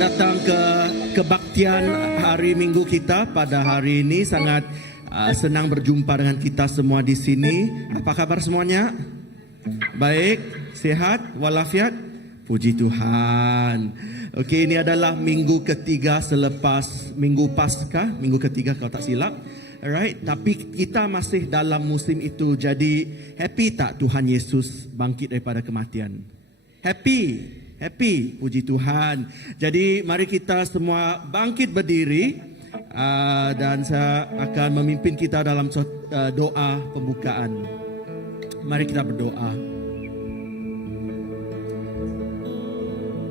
datang ke kebaktian hari Minggu kita pada hari ini. Sangat senang berjumpa dengan kita semua di sini. Apa kabar semuanya? Baik, sehat, walafiat? Puji Tuhan. Okey, ini adalah minggu ketiga selepas Minggu Paskah, minggu ketiga kalau tak silap. Alright, tapi kita masih dalam musim itu. Jadi, happy tak Tuhan Yesus bangkit daripada kematian? Happy. Happy, puji Tuhan. Jadi mari kita semua bangkit berdiri dan saya akan memimpin kita dalam doa pembukaan. Mari kita berdoa.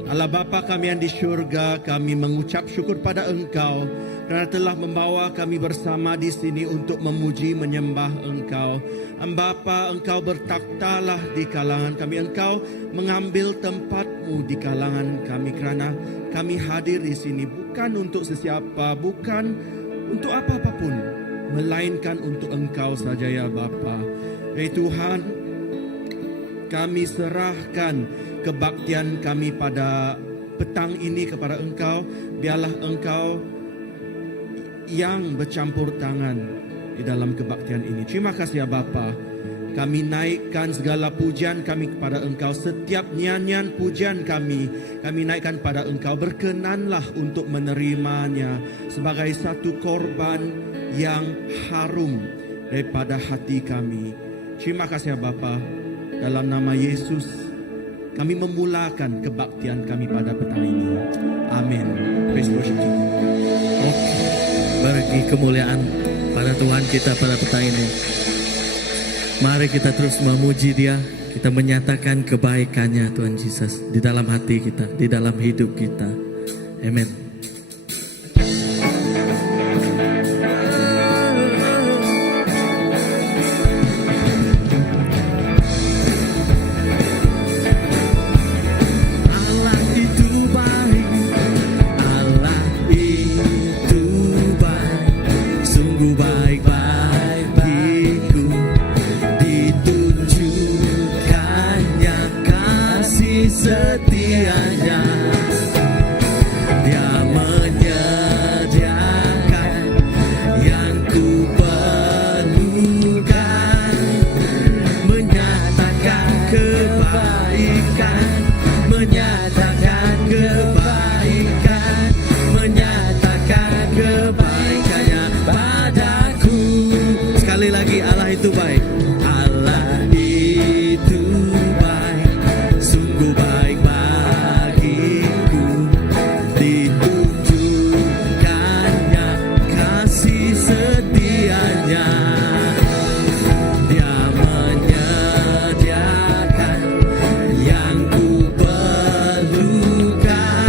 Allah Bapa kami yang di syurga, kami mengucap syukur pada Engkau kerana telah membawa kami bersama di sini untuk memuji menyembah Engkau. Bapa, Engkau bertakhtalah di kalangan kami. Engkau mengambil tempat-Mu di kalangan kami kerana kami hadir di sini bukan untuk sesiapa, bukan untuk apa-apa pun, melainkan untuk Engkau saja ya Bapa. Ya Tuhan, kami serahkan kebaktian kami pada petang ini kepada Engkau. Biarlah Engkau yang bercampur tangan di dalam kebaktian ini. Terima kasih ya Bapa. Kami naikkan segala pujian kami kepada Engkau. Setiap nyanyian pujian kami naikkan pada Engkau. Berkenanlah untuk menerimanya sebagai satu korban yang harum daripada hati kami. Terima kasih ya Bapa. Dalam nama Yesus kami memulakan kebaktian kami pada petang ini. Amin. Praise worship to God. Bagi kemuliaan pada Tuhan kita pada petang ini. Mari kita terus memuji Dia. Kita menyatakan kebaikannya Tuhan Yesus di dalam hati kita, di dalam hidup kita. Amin. Setianya Dia menyediakan yang ku perlukan, menyatakan kebaikan, menyatakan kebaikan, menyatakan kebaikannya padaku. Sekali lagi, Allah itu baik. Allah itu baik, sungguh baik bagiku. Ditunjukkannya kasih setianya. Dia menyediakan yang ku perlukan,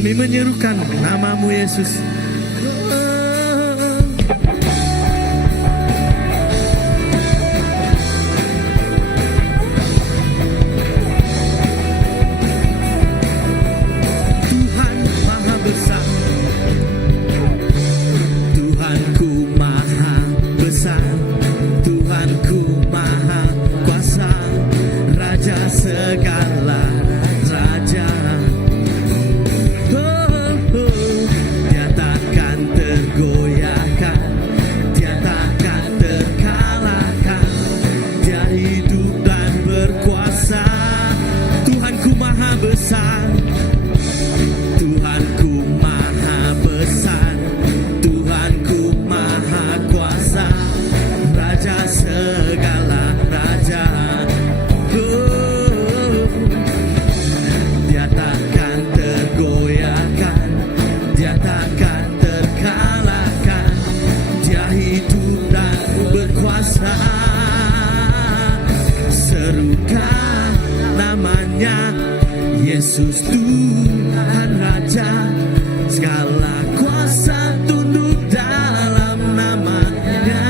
Kami menyerukan namamu Yesus. Tuhan Maha Besar, Tuhanku Maha Besar, Tuhanku Maha Kuasa, Raja segala raja. Dia takkan tergoyahkan, dia takkan terkalahkan, dia hidup dan berkuasa. Tuhanku Maha Besar, Tuhanku Maha Besar, Tuhanku Maha Kuasa, Raja segala raja. Dia takkan tergoyahkan, dia takkan terkalahkan, dia hidup dan berkuasa. Serukan namanya Yesus, Tuhan Raja, segala kuasa tunduk dalam namanya.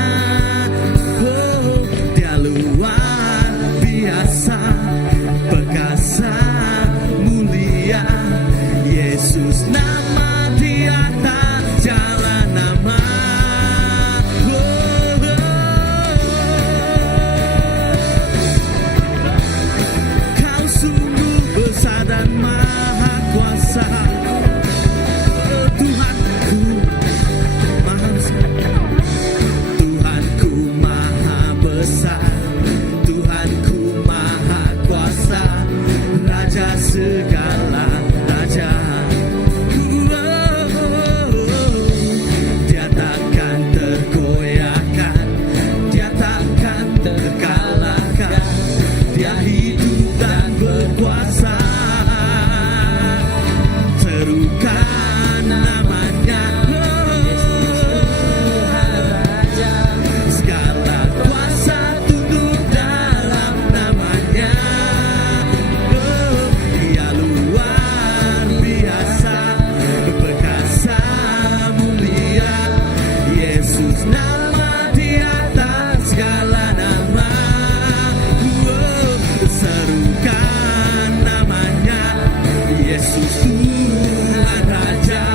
Oh, dia luar biasa, perkasa, mulia. Yesus nama di atas segala nama. Kau sungguh besar dan maha kuasa. Tuhanku maha besar, Tuhanku maha besar, Tuhanku maha kuasa, Raja segala raja. Dia takkan tergoyahkan, dia takkan terkalahkan, dia hidup dan berkuasa. Serukan namanya, segala kuasa tunduk dalam namanya. Dia luar biasa, perkasa, mulia. Yesus nama di atas segala nama. Serukan namanya Yesus, Tuhan Raja,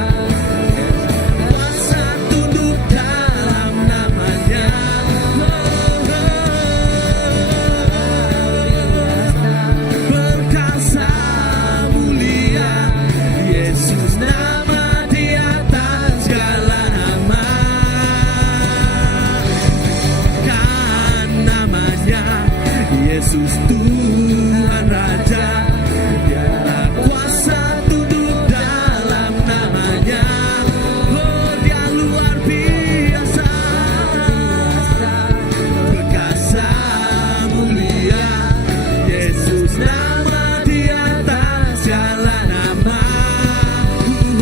kuasa tunduk dalam namanya. Perkasa, mulia. Yesus nama di atas segala nama. Kan namanya Yesus, Tuhan Raja, dialah kuasa tunduk dalam namanya. Oh, dia luar biasa, perkasa, mulia. Yesus nama di atas segala nama.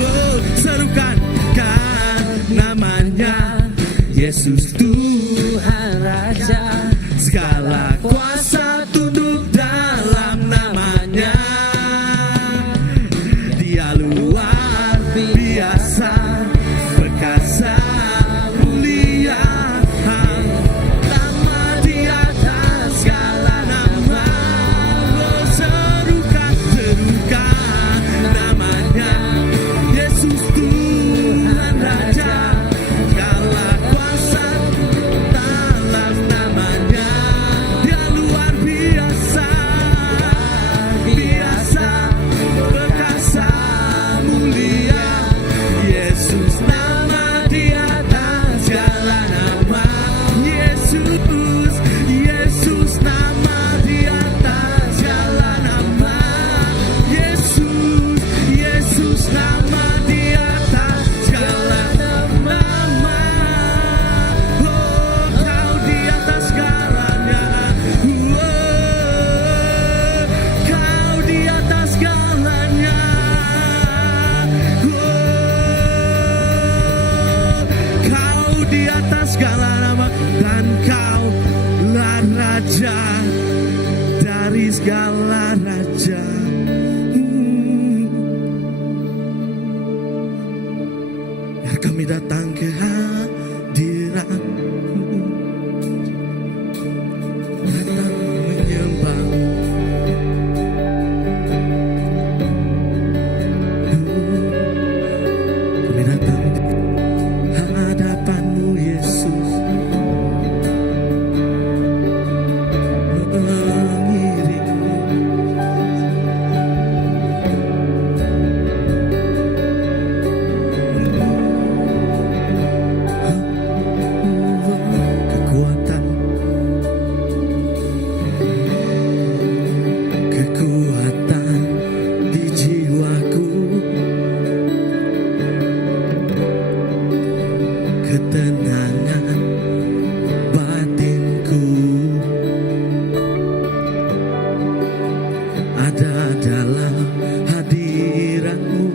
Oh, serukan kan namanya Yesus, Tuhan Raja, segala kuasa tunduk dalam namanya. Dia luar biasa, perkasa, mulia. Nama di atas segala nama. Oh, serukan namanya Yesus, Tuhan Raja, segala kuasa dalam namanya. Dia luar biasa, biasa, perkasa, mulia. Yesus nama di atas segala nama. Yesus, Yesus nama di atas segala nama. Yesus, Yesus nama di atas segala nama. Oh, kau di atas segalanya. Oh, kau di atas segalanya. Oh, kau di atas segala nama, dan kau lah Raja dari segala raja. Kami datang ke hadirat-Mu, datang menyembah. Kami datang di hadapan-Mu Yesus, mengiring-Mu. Kekuatan, kekuatan di jiwaku, ketenangan batinku ada dalam hadirat-Mu.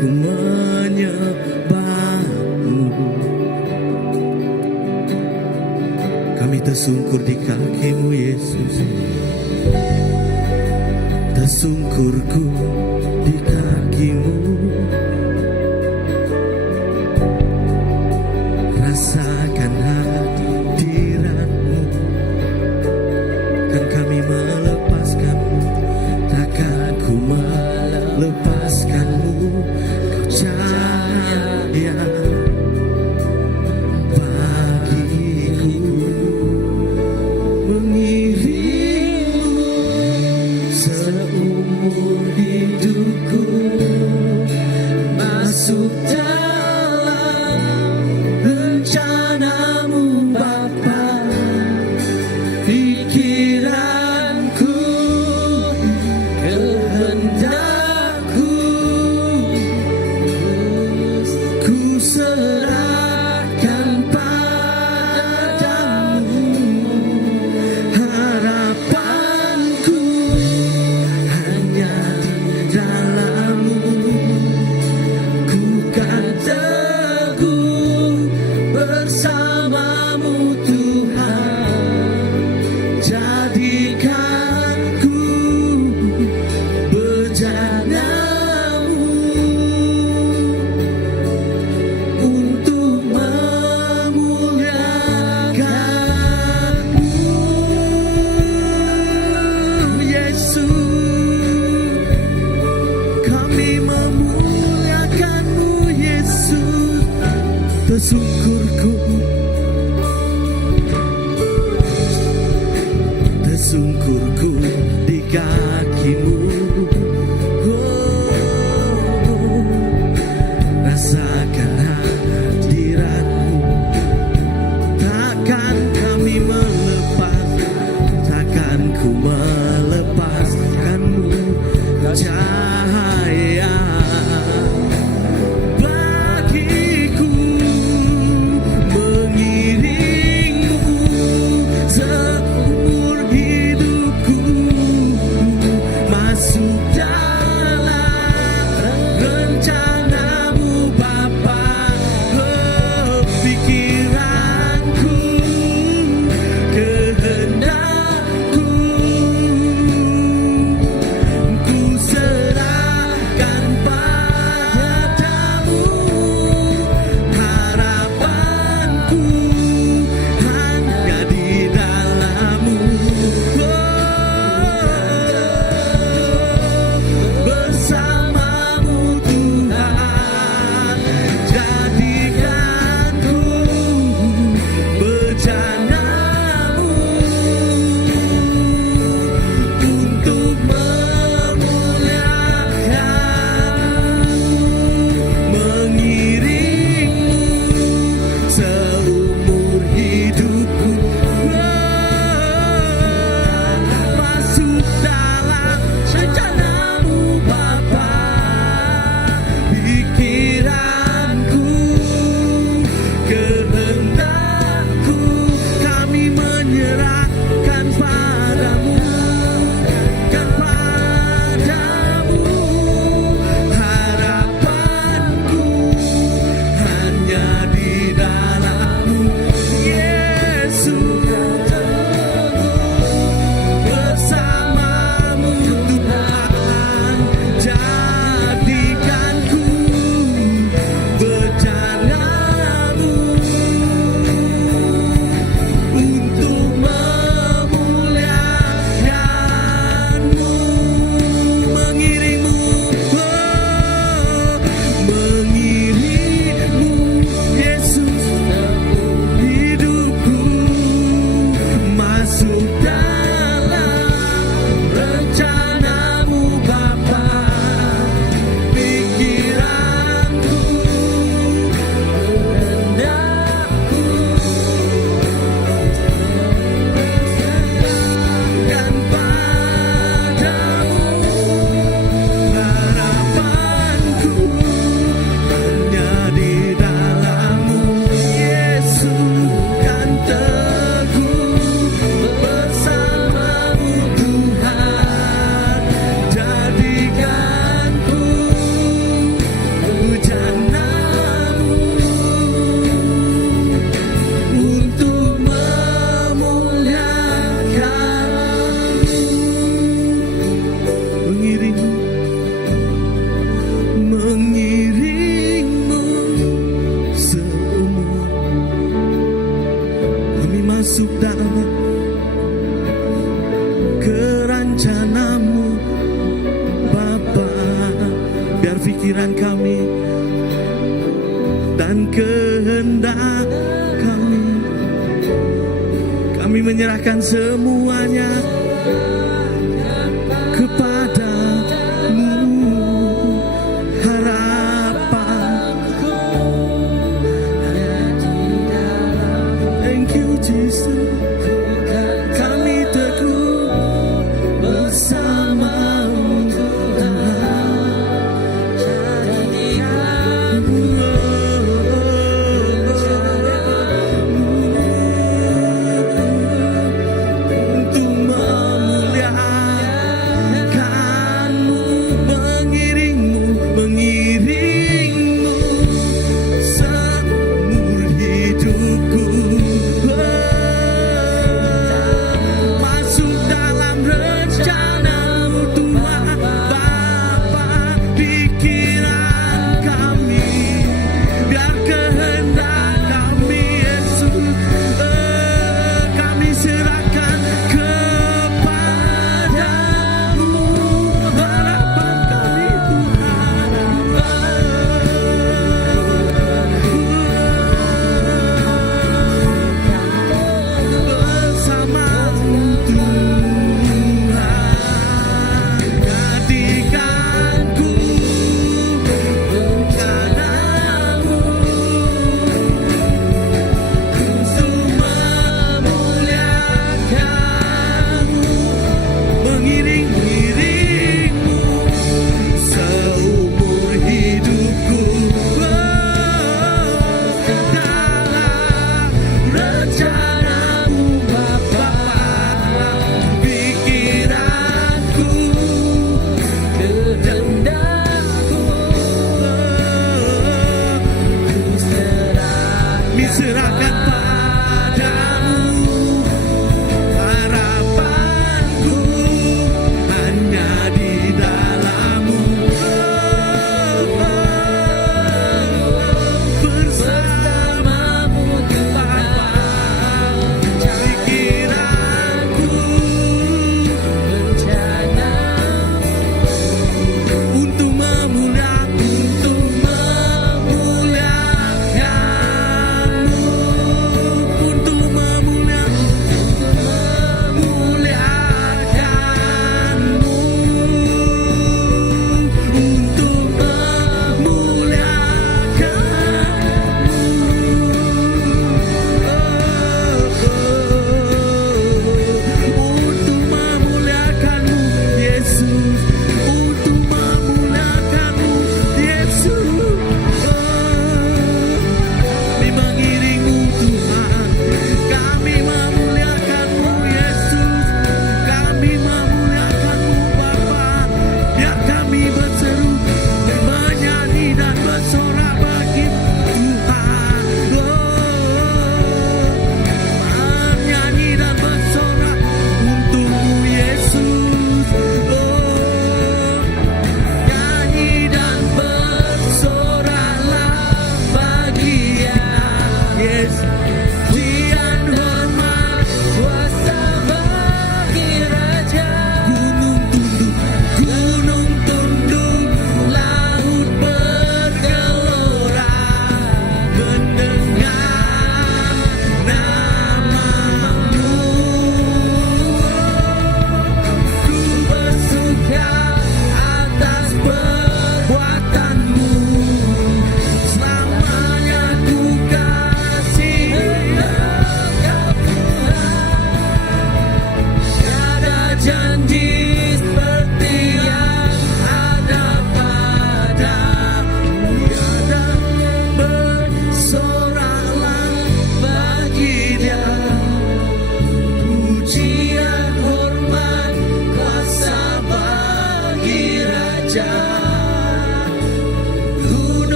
Ku menyembah-Mu. Kami tersungkur di kaki-Mu Yesus, tersungkurku di kaki-Mu. Rasakan hadirat-Mu, kan kami melepaskan-Mu, takkan ku melepaskan-Mu. Kau cahaya bagiku, mengiring-Mu seumur hidupku, masuk dalam rencana-Mu Bapa. Pikiranku, kehendakku, ku serahkan padamu. Harapanku hanya di dalam-Mu. Ku kan teguh bersama-Mu Tuhan. Jadikanku bejana-Mu untuk memuliakan-Mu. Yesus, kami memuliakan-Mu Yesus. Tersungkurku, tersungkurku di kaki-Mu. Oh, rasakan hadirat-Mu, takkan kami melepas, takkan ku melepaskan-Mu. Cahaya bagiku, pikiran kami dan kehendak kami. Kami menyerahkan semuanya kepadamu. Harapanku thank you Jesus. Kami teguh bersamamu untuk memuliakan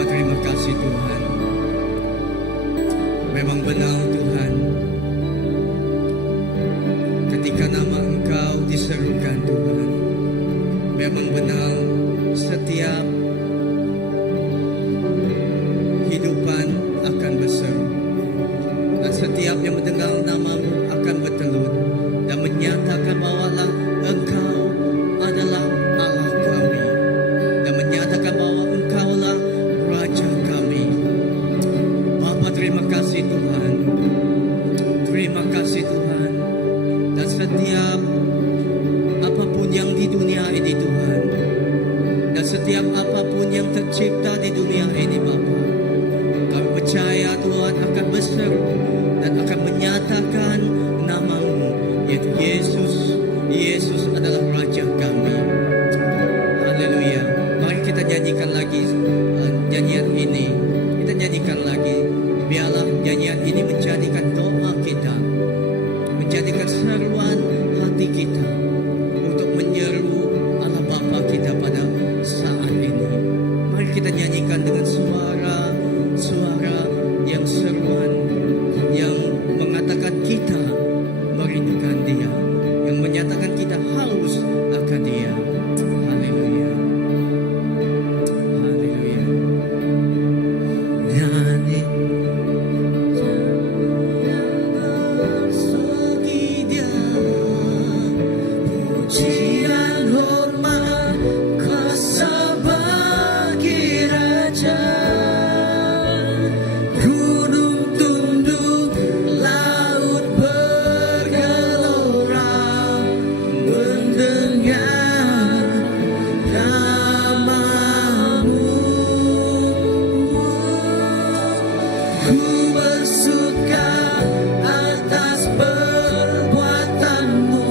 Bapa, terima kasih Tuhan. Memang benar Tuhan, ketika nama Engkau diserukan Tuhan, memang benar setiap kehidupan akan berseru, dan setiap yang mendengar namamu akan bertelut dan menyatakan bahwa Engkau adalah Allah kami, dan menyatakan bahwa Engkaulah Raja kami. Bapa, terima kasih Tuhan, terima kasih Tuhan, dan setiap apapun yang di dunia ini Tuhan, dan setiap apapun yang tercipta di dunia ini Bapa, kami percaya Tuhan akan berseru dan akan menyatakan namamu, yaitu Yesus. Yesus adalah Raja kami. Haleluya. Mari kita nyanyikan lagi nyanyian ini. Kita nyanyikan lagi. Biarlah nyanyian ini menjadikan doa kita, menjadikan seruan hati kita untuk menyeru Allah Bapa kita pada saat ini. Mari kita nyanyikan dengan suara yang seruan, yang mengatakan kita merindukan Dia, yang menyatakan kita haus akan Dia. Haleluya. Haleluya. Nyanyi Bagi Dia pujian, hormat, kuasa bagi Raja. gunung tunduk, laut bergelora mendengar namamu. Ku bersuka atas perbuatanmu,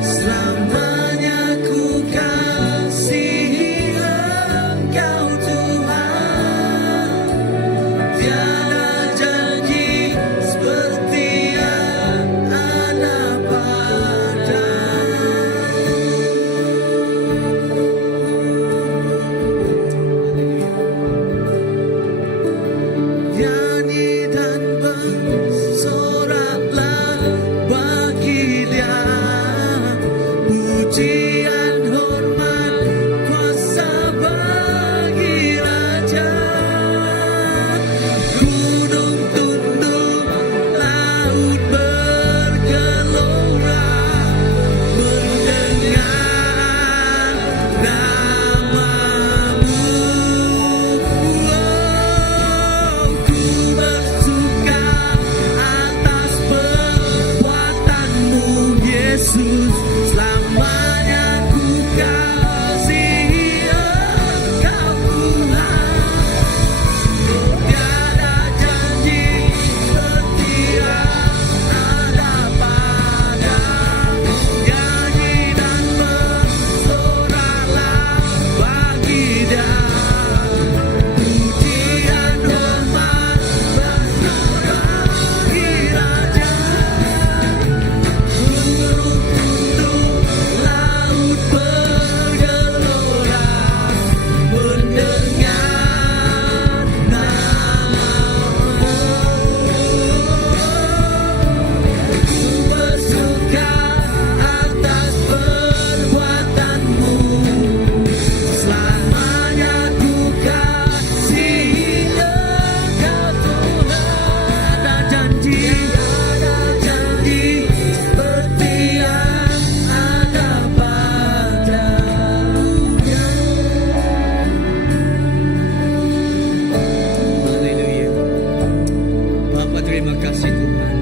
selamanya ku kasihi Engkau Tuhan. Tiada janji seperti yang ada padamu. Nyanyi dan bersoraklah bagi Dia, pujian, hormat, kuasa bagi Raja. Gunung tunduk, laut bergelora mendengar namamu. Ku bersuka atas perbuatanmu, Yesus. Selamanya ku kasihi Engkau Tuhan. Tiada janji seperti yang ada padamu. Nyanyi dan bersoraklah bagi Dia, pujian, hormat, bagi Raja. Gunung tunduk, laut bergelora mendengar namamu. Ku bersuka atas perbuatanmu, selamanya ku kasihi Engkau Tuhan. Ada janji seperti yang ada padamu. Haleluya. Bapa, terima kasih Tuhan.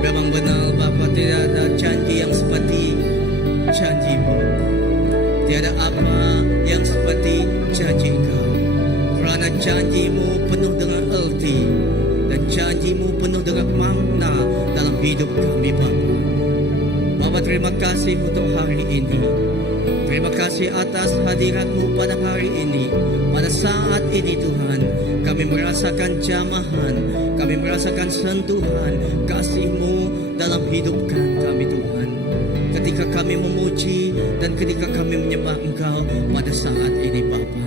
Memang benar Bapa, tidak ada janji yang seperti janji-Mu. Tiada apa yang seperti janji Engkau. Kerana janji-Mu penuh dengan erti, dan janji-Mu penuh dengan makna dalam hidup kami Bapa. Bapa, terima kasih untuk hari ini. Terima kasih atas hadirat-Mu pada hari ini. Pada saat ini Tuhan, kami merasakan jamahan, kami merasakan sentuhan kasih-Mu dalam hidup kami Tuhan. Ketika kami memuji dan ketika kami menyembah Engkau pada saat ini Bapa.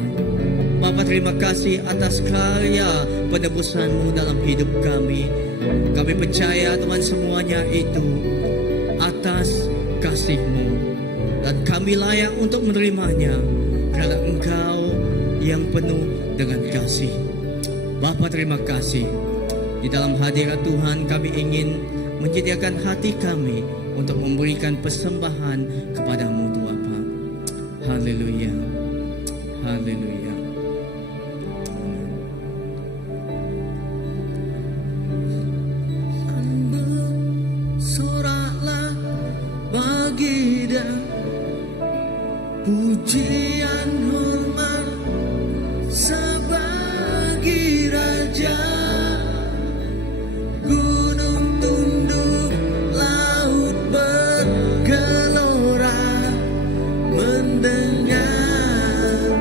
Bapa, Bapa, terima kasih atas karya penebusan-Mu dalam hidup kami. Kami percaya Tuhan semuanya itu atas kasih-Mu, dan kami layak untuk menerimanya karena Engkau yang penuh dengan kasih. Bapa, terima kasih. Di dalam hadirat Tuhan kami ingin menyediakan hati kami untuk memberikan persembahan kepadamu Bapa. Haleluya. Haleluya. Bersoraklah bagi Dia pujian hormat sebagai Raja. Gunung tunduk, laut bergelora mendengar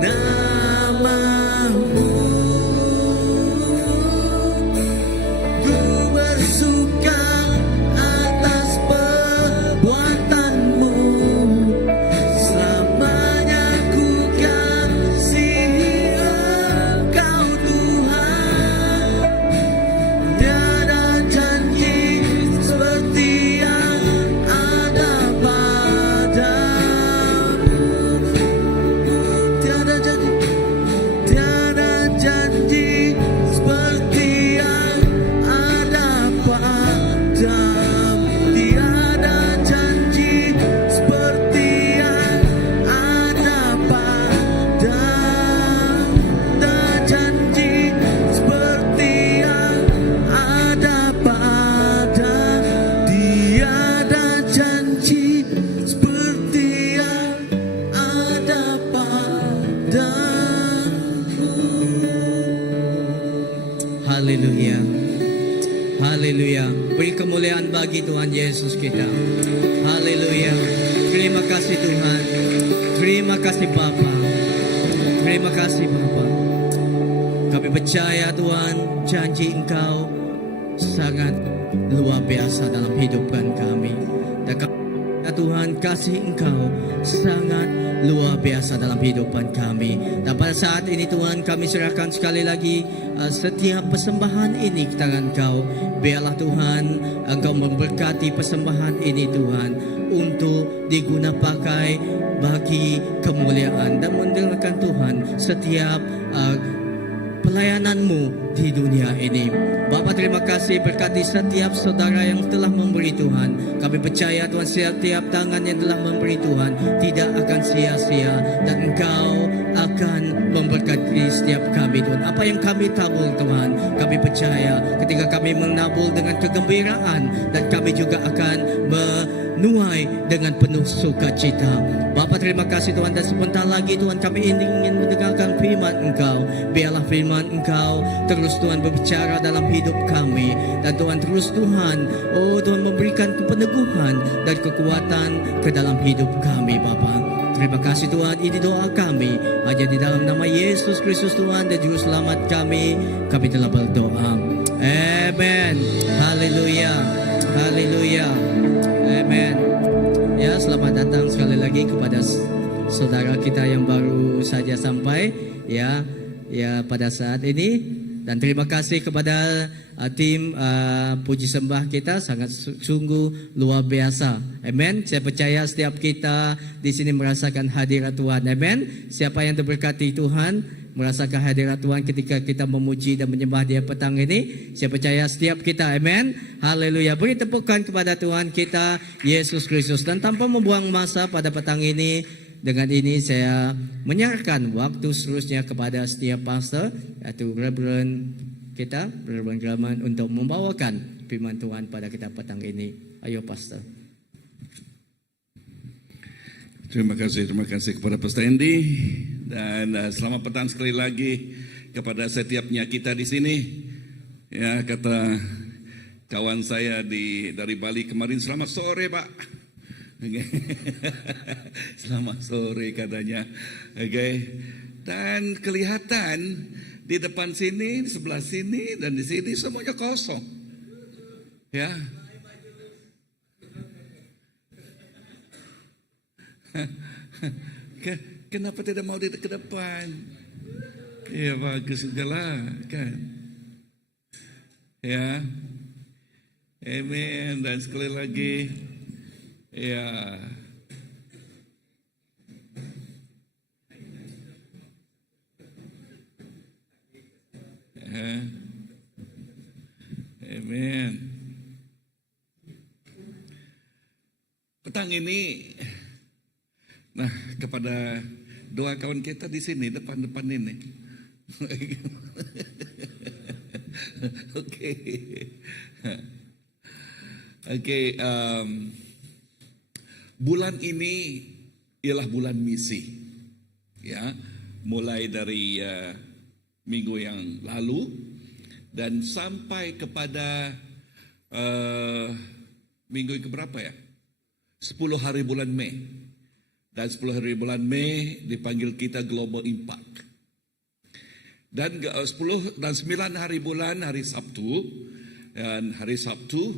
nama-Mu. Ku bersuka atas perbuatan-Mu, selamanya ku kasihi Engkau Tuhan. Tiada janji seperti yang ada padamu. Tiada janji seperti yang ada padamu. Tiada janji seperti yang ada padamu. Tiada janji seperti yang ada padamu. Tiada janji seperti yang ada padamu. Haleluya. Haleluya. Beri kemuliaan bagi Tuhan Yesus kita. Haleluya. Terima kasih Tuhan. Terima kasih Bapa. Terima kasih Bapa. Kami percaya Tuhan, janji Engkau sangat luar biasa dalam kehidupan kami. Dan kami percaya Tuhan, kasih Engkau sangat luar biasa dalam kehidupan kami. Dan pada saat ini Tuhan, kami serahkan sekali lagi setiap persembahan ini ke tangan Engkau. Biarlah Tuhan, Engkau memberkati persembahan ini Tuhan, untuk diguna pakai bagi kemuliaan dan mendengarkan Tuhan setiap pelayanan-Mu di dunia ini. Bapa, terima kasih, berkati setiap saudara yang telah memberi Tuhan. Kami percaya Tuhan, setiap tangan yang telah memberi Tuhan tidak akan sia-sia, dan Engkau akan memberkati setiap kami Tuhan. Apa yang kami tabur Tuhan, kami percaya ketika kami menabur dengan kegembiraan, dan kami juga akan menuai dengan penuh sukacita. Bapa, terima kasih Tuhan, dan sebentar lagi Tuhan kami ingin mendengarkan firman Engkau. Biarlah firman Engkau terus Tuhan berbicara dalam hidup kami, dan Tuhan terus Tuhan, oh Tuhan, memberikan peneguhan dan kekuatan ke dalam hidup kami Bapa. Terima kasih Tuhan, ini doa kami hanya di dalam nama Yesus Kristus Tuhan dan Juru Selamat kami telah berdoa. Amen. Haleluya. Haleluya. Amen. Ya, selamat datang sekali lagi kepada saudara kita yang baru saja sampai ya pada saat ini. Dan terima kasih kepada tim puji sembah kita, sangat sungguh luar biasa. Amen. Saya percaya setiap kita di sini merasakan hadirat Tuhan. Amen. Siapa yang diberkati Tuhan merasakan hadirat Tuhan ketika kita memuji dan menyembah Dia petang ini. Saya percaya setiap kita. Amen. Haleluya. Beri tepukan kepada Tuhan kita Yesus Kristus. Dan tanpa membuang masa pada petang ini, dengan ini saya menyerahkan waktu seterusnya kepada setiap pastor, yaitu Reverend kita, Reverend Graman, untuk membawakan firman Tuhan pada kita petang ini. Ayo pastor. Terima kasih kepada Pastor Andy, dan selamat petang sekali lagi kepada setiapnya kita di sini. Ya, kata kawan saya dari Bali kemarin, selamat sore Pak. Selamat sore katanya. Oke. Dan kelihatan di depan sini, di sebelah sini, dan di sini semuanya kosong. Ya. Kenapa tidak mau ke depan? Ya bagus segala kan. Ya. Amen. Dan sekali lagi ya amen. Petang ini, nah kepada dua kawan kita di sini depan-depan ini. Oke. Oke, bulan ini ialah bulan misi, ya, mulai dari minggu yang lalu dan sampai kepada minggu yang keberapa ya? 10 hari bulan Mei. Dan 10 hari bulan Mei dipanggil kita Global Impact. Dan 10 dan 9 hari bulan hari Sabtu, dan hari Sabtu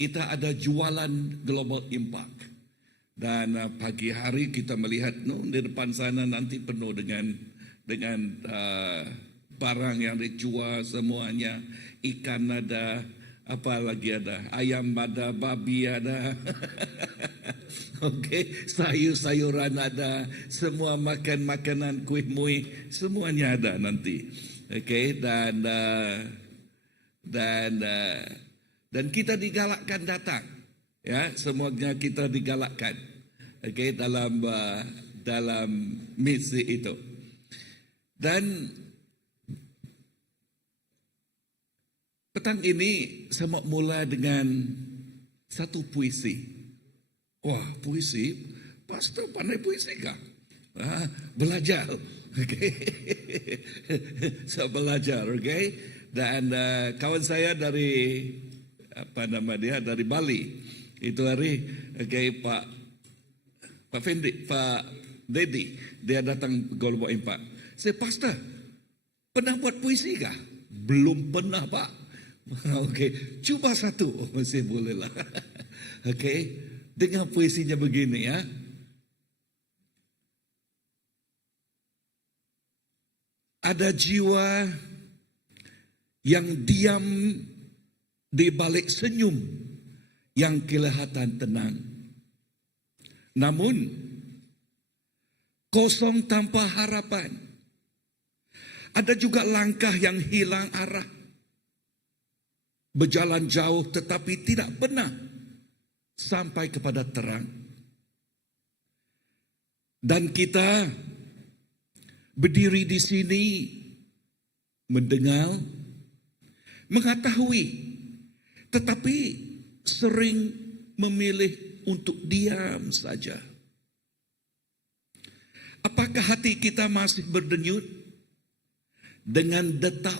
kita ada jualan Global Impact. Dan pagi hari kita melihat di depan sana nanti penuh dengan barang yang dijual semuanya, ikan ada, apa lagi ada, ayam ada, babi ada, oke, sayur-sayuran ada, semua makan makanan kuih muih semuanya ada nanti, oke, dan kita digalakkan datang, ya, semuanya kita digalakkan, oke, dalam misi itu, dan petang ini saya mau mulai dengan satu puisi. Wah, puisi? Pastor pandai puisi kah? Belajar, oke? Saya belajar, oke? Dan kawan saya dari dari Bali itu hari, oke, Pak Fendi, Pak Dedi, dia datang Global Impact. Saya, Pastor, pernah buat puisi kah? Belum pernah, Pak. Oke, coba satu, masih boleh lah. Oke, dengan puisinya begini ya. Ada jiwa yang diam di balik senyum yang kelihatan tenang. Namun, kosong tanpa harapan. Ada juga langkah yang hilang arah. Berjalan jauh tetapi tidak pernah sampai kepada terang. Dan kita berdiri di sini mendengar, mengetahui, tetapi sering memilih untuk diam saja. Apakah hati kita masih berdenyut dengan detak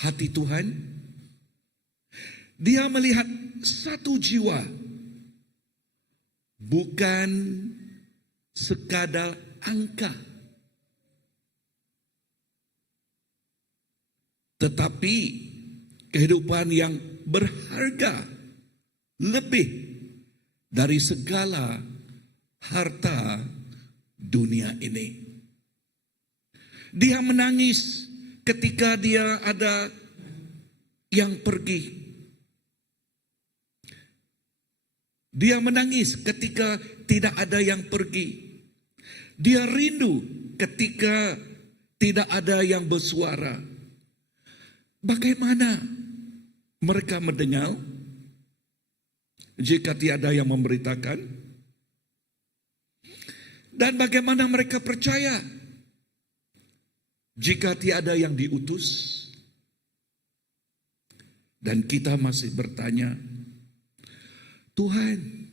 hati Tuhan? Dia melihat satu jiwa, bukan sekadar angka, tetapi kehidupan yang berharga lebih dari segala harta dunia ini. Dia menangis ketika dia ada yang pergi. Dia menangis ketika tidak ada yang pergi. Dia rindu ketika tidak ada yang bersuara. Bagaimana mereka mendengar jika tiada yang memberitakan? Dan bagaimana mereka percaya jika tiada yang diutus? Dan kita masih bertanya, Tuhan,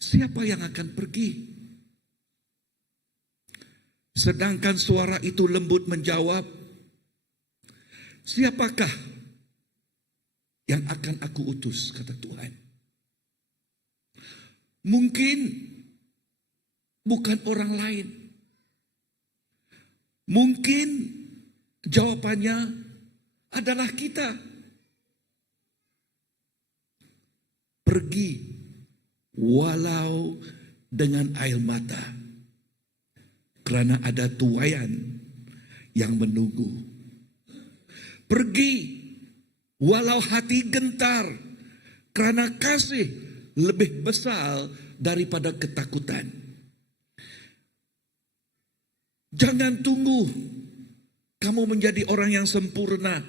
siapa yang akan pergi? Sedangkan suara itu lembut menjawab, siapakah yang akan aku utus, kata Tuhan. Mungkin bukan orang lain. Mungkin jawabannya adalah kita. Pergi walau dengan air mata, karena ada tuaian yang menunggu. Pergi walau hati gentar, karena kasih lebih besar daripada ketakutan. Jangan tunggu kamu menjadi orang yang sempurna.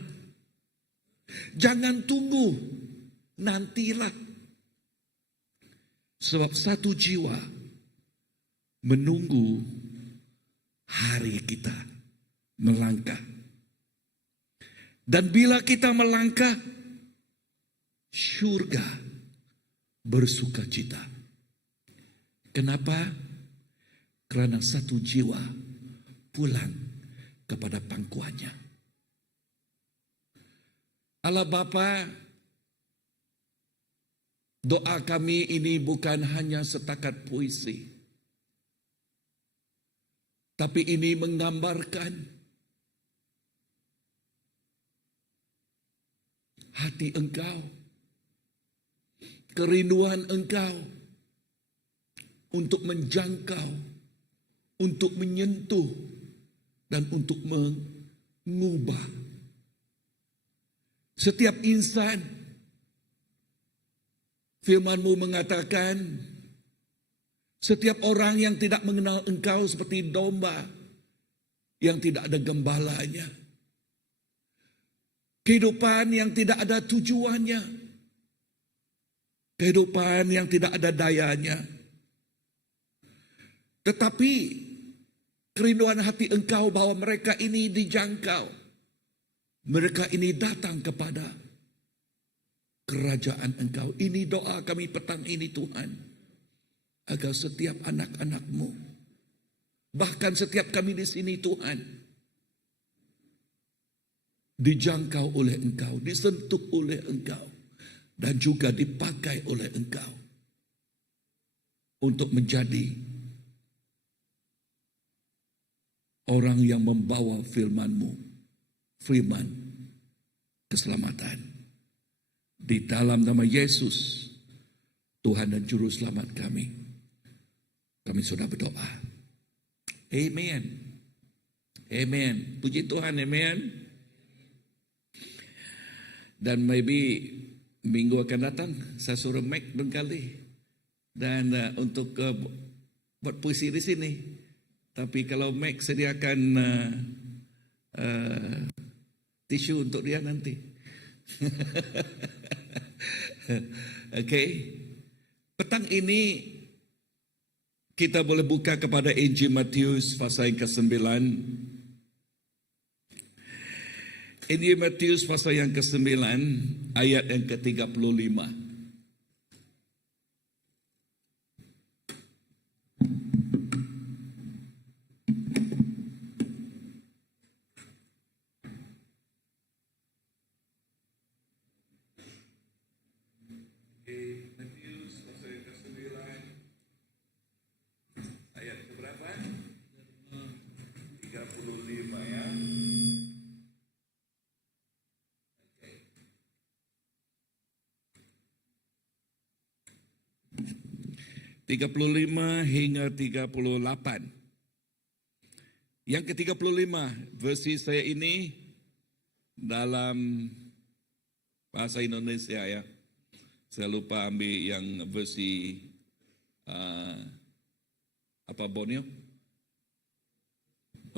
Jangan tunggu, nantilah. Sebab satu jiwa menunggu hari kita melangkah. Dan bila kita melangkah, surga bersuka cita. Kenapa? Karena satu jiwa pulang kepada pangkuannya. Allah Bapa, doa kami ini bukan hanya setakat puisi, tapi ini menggambarkan hati Engkau, kerinduan Engkau untuk menjangkau, untuk menyentuh, dan untuk mengubah setiap insan. Firman-Mu mengatakan, setiap orang yang tidak mengenal Engkau seperti domba yang tidak ada gembalanya. Kehidupan yang tidak ada tujuannya. Kehidupan yang tidak ada dayanya. Tetapi kerinduan hati Engkau bahwa mereka ini dijangkau. Mereka ini datang kepada kerajaan Engkau. Ini doa kami petang ini Tuhan. Agar setiap anak-anak-Mu, bahkan setiap kami di sini Tuhan, dijangkau oleh Engkau, disentuh oleh Engkau, dan juga dipakai oleh Engkau untuk menjadi orang yang membawa firman-Mu, firman keselamatan. Di dalam nama Yesus, Tuhan dan Juru Selamat kami sudah berdoa. Amen. Amen. Puji Tuhan, amen. Dan maybe minggu akan datang saya suruh Mac berkali dan untuk buat puisi di sini. Tapi kalau Mac sediakan tisu untuk dia nanti. Okay. Petang ini kita boleh buka kepada Injil Matius pasal yang ke-9. Injil Matius pasal yang ke-9 ayat yang ke-35. Matius pasal yang ke-9 ayat berapa? 35 ya. 35 hingga 38. Yang ke-35, versi saya ini dalam bahasa Indonesia ya. Saya lupa ambil yang versi Borneo?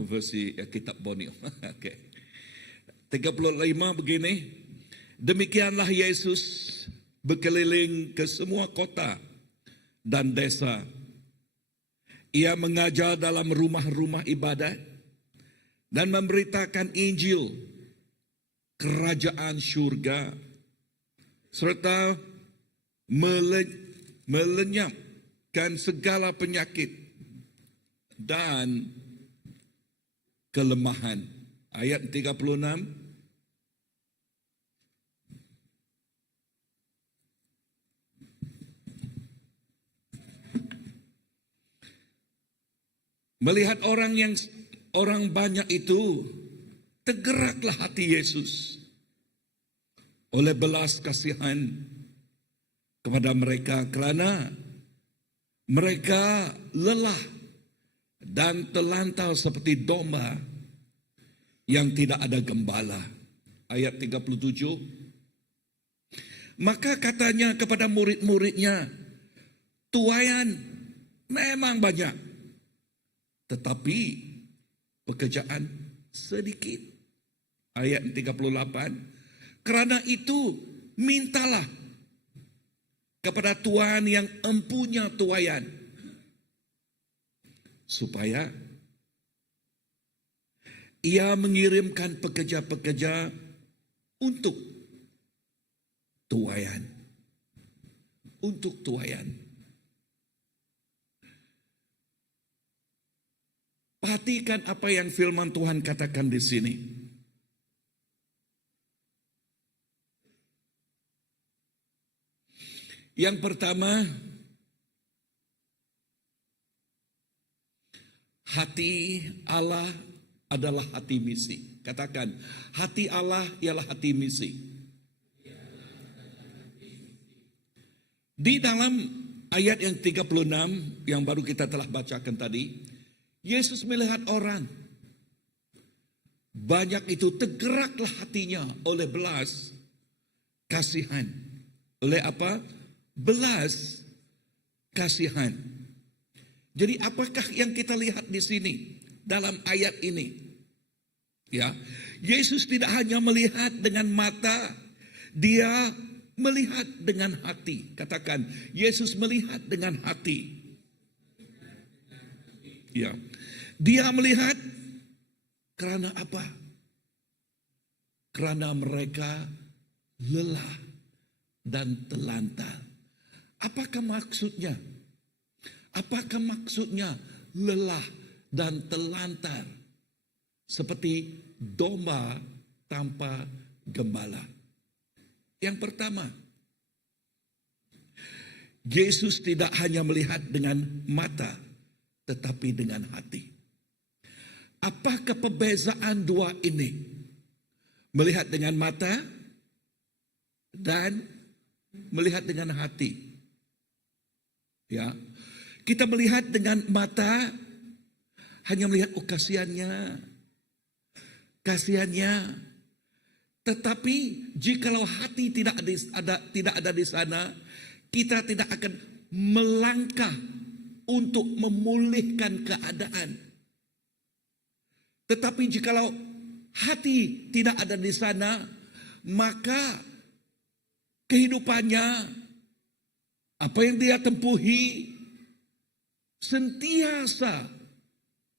Versi kitab Borneo. Okay. 35 begini. Demikianlah Yesus berkeliling ke semua kota dan desa. Ia mengajar dalam rumah-rumah ibadat dan memberitakan Injil kerajaan surga serta melenyapkan segala penyakit dan kelemahan. Ayat 36. Melihat orang banyak itu, tergeraklah hati Yesus oleh belas kasihan kepada mereka kerana mereka lelah dan terlantar seperti domba yang tidak ada gembala. Ayat 37. Maka katanya kepada murid-muridnya, tuaian memang banyak, tetapi pekerjaan sedikit. Ayat 38. Karena itu mintalah kepada Tuhan yang empunya tuaian, supaya Ia mengirimkan pekerja-pekerja untuk tuaian. Untuk tuaian. Perhatikan apa yang firman Tuhan katakan di sini. Yang pertama, hati Allah adalah hati misi. Katakan, hati Allah ialah hati misi. Di dalam ayat yang 36 yang baru kita telah bacakan tadi, Yesus melihat orang. Banyak itu tergeraklah hatinya oleh belas kasihan. Oleh apa? Belas kasihan. Jadi apakah yang kita lihat di sini dalam ayat ini? Ya, Yesus tidak hanya melihat dengan mata, Dia melihat dengan hati. Katakan, Yesus melihat dengan hati. Ya, Dia melihat karena apa? Karena mereka lelah dan telantar. Apakah maksudnya? Apakah maksudnya lelah dan telantar? Seperti domba tanpa gembala. Yang pertama, Yesus tidak hanya melihat dengan mata, tetapi dengan hati. Apakah perbezaan dua ini? Melihat dengan mata dan melihat dengan hati. Ya, kita melihat dengan mata, hanya melihat kasihannya. Tetapi jikalau hati tidak ada di sana, kita tidak akan melangkah untuk memulihkan keadaan. Tetapi jikalau hati tidak ada di sana, maka kehidupannya, apa yang dia tempuhi, sentiasa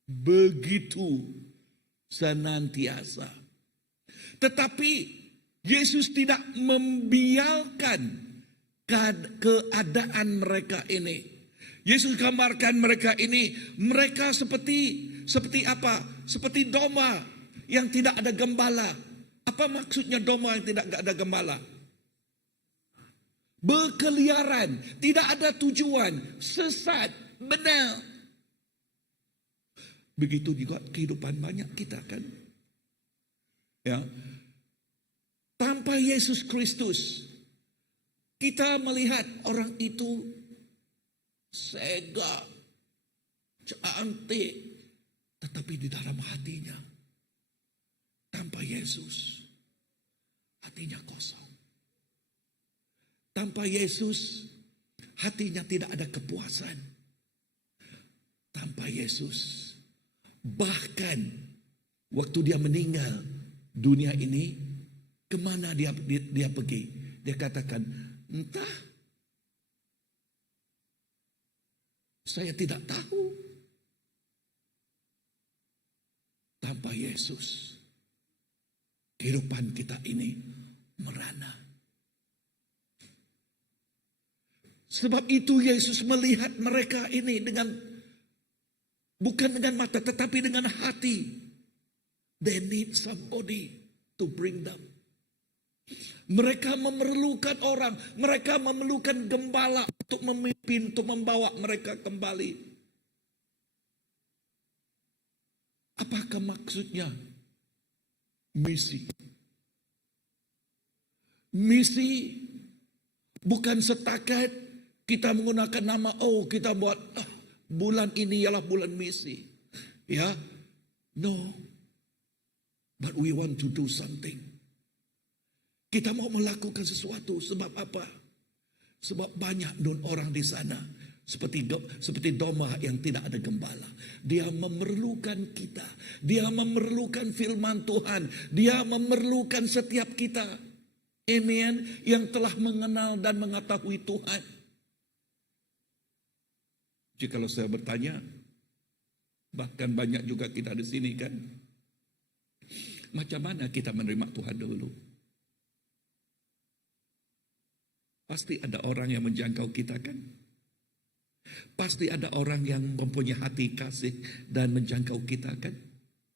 begitu senantiasa. Tetapi Yesus tidak membiarkan keadaan mereka ini. Yesus gambarkan mereka ini, mereka seperti apa? Seperti domba yang tidak ada gembala. Apa maksudnya domba yang tidak ada gembala? Berkeliaran, tidak ada tujuan, sesat, benar. Begitu juga kehidupan banyak kita kan. Ya. Tanpa Yesus Kristus, kita melihat orang itu sega, cantik, tetapi di dalam hatinya, tanpa Yesus, hatinya kosong. Tanpa Yesus, hatinya tidak ada kepuasan. Tanpa Yesus, bahkan waktu dia meninggal dunia ini, kemana dia pergi? Dia katakan, entah, saya tidak tahu. Tanpa Yesus, kehidupan kita ini merana. Sebab itu Yesus melihat mereka ini bukan dengan mata, tetapi dengan hati. They need somebody to bring them. Mereka memerlukan orang, mereka memerlukan gembala untuk memimpin, untuk membawa mereka kembali. Apakah maksudnya? Misi. Misi bukan setakat kita menggunakan nama, kita buat bulan ini ialah bulan misi. Ya, no. But we want to do something. Kita mau melakukan sesuatu. Sebab apa? Sebab banyak orang di sana. Seperti domba yang tidak ada gembala. Dia memerlukan kita. Dia memerlukan firman Tuhan. Dia memerlukan setiap kita. Amen. Yang telah mengenal dan mengetahui Tuhan. Jikalau saya bertanya, bahkan banyak juga kita di sini kan, macam mana kita menerima Tuhan dulu? Pasti ada orang yang menjangkau kita kan? Pasti ada orang yang mempunyai hati kasih dan menjangkau kita kan?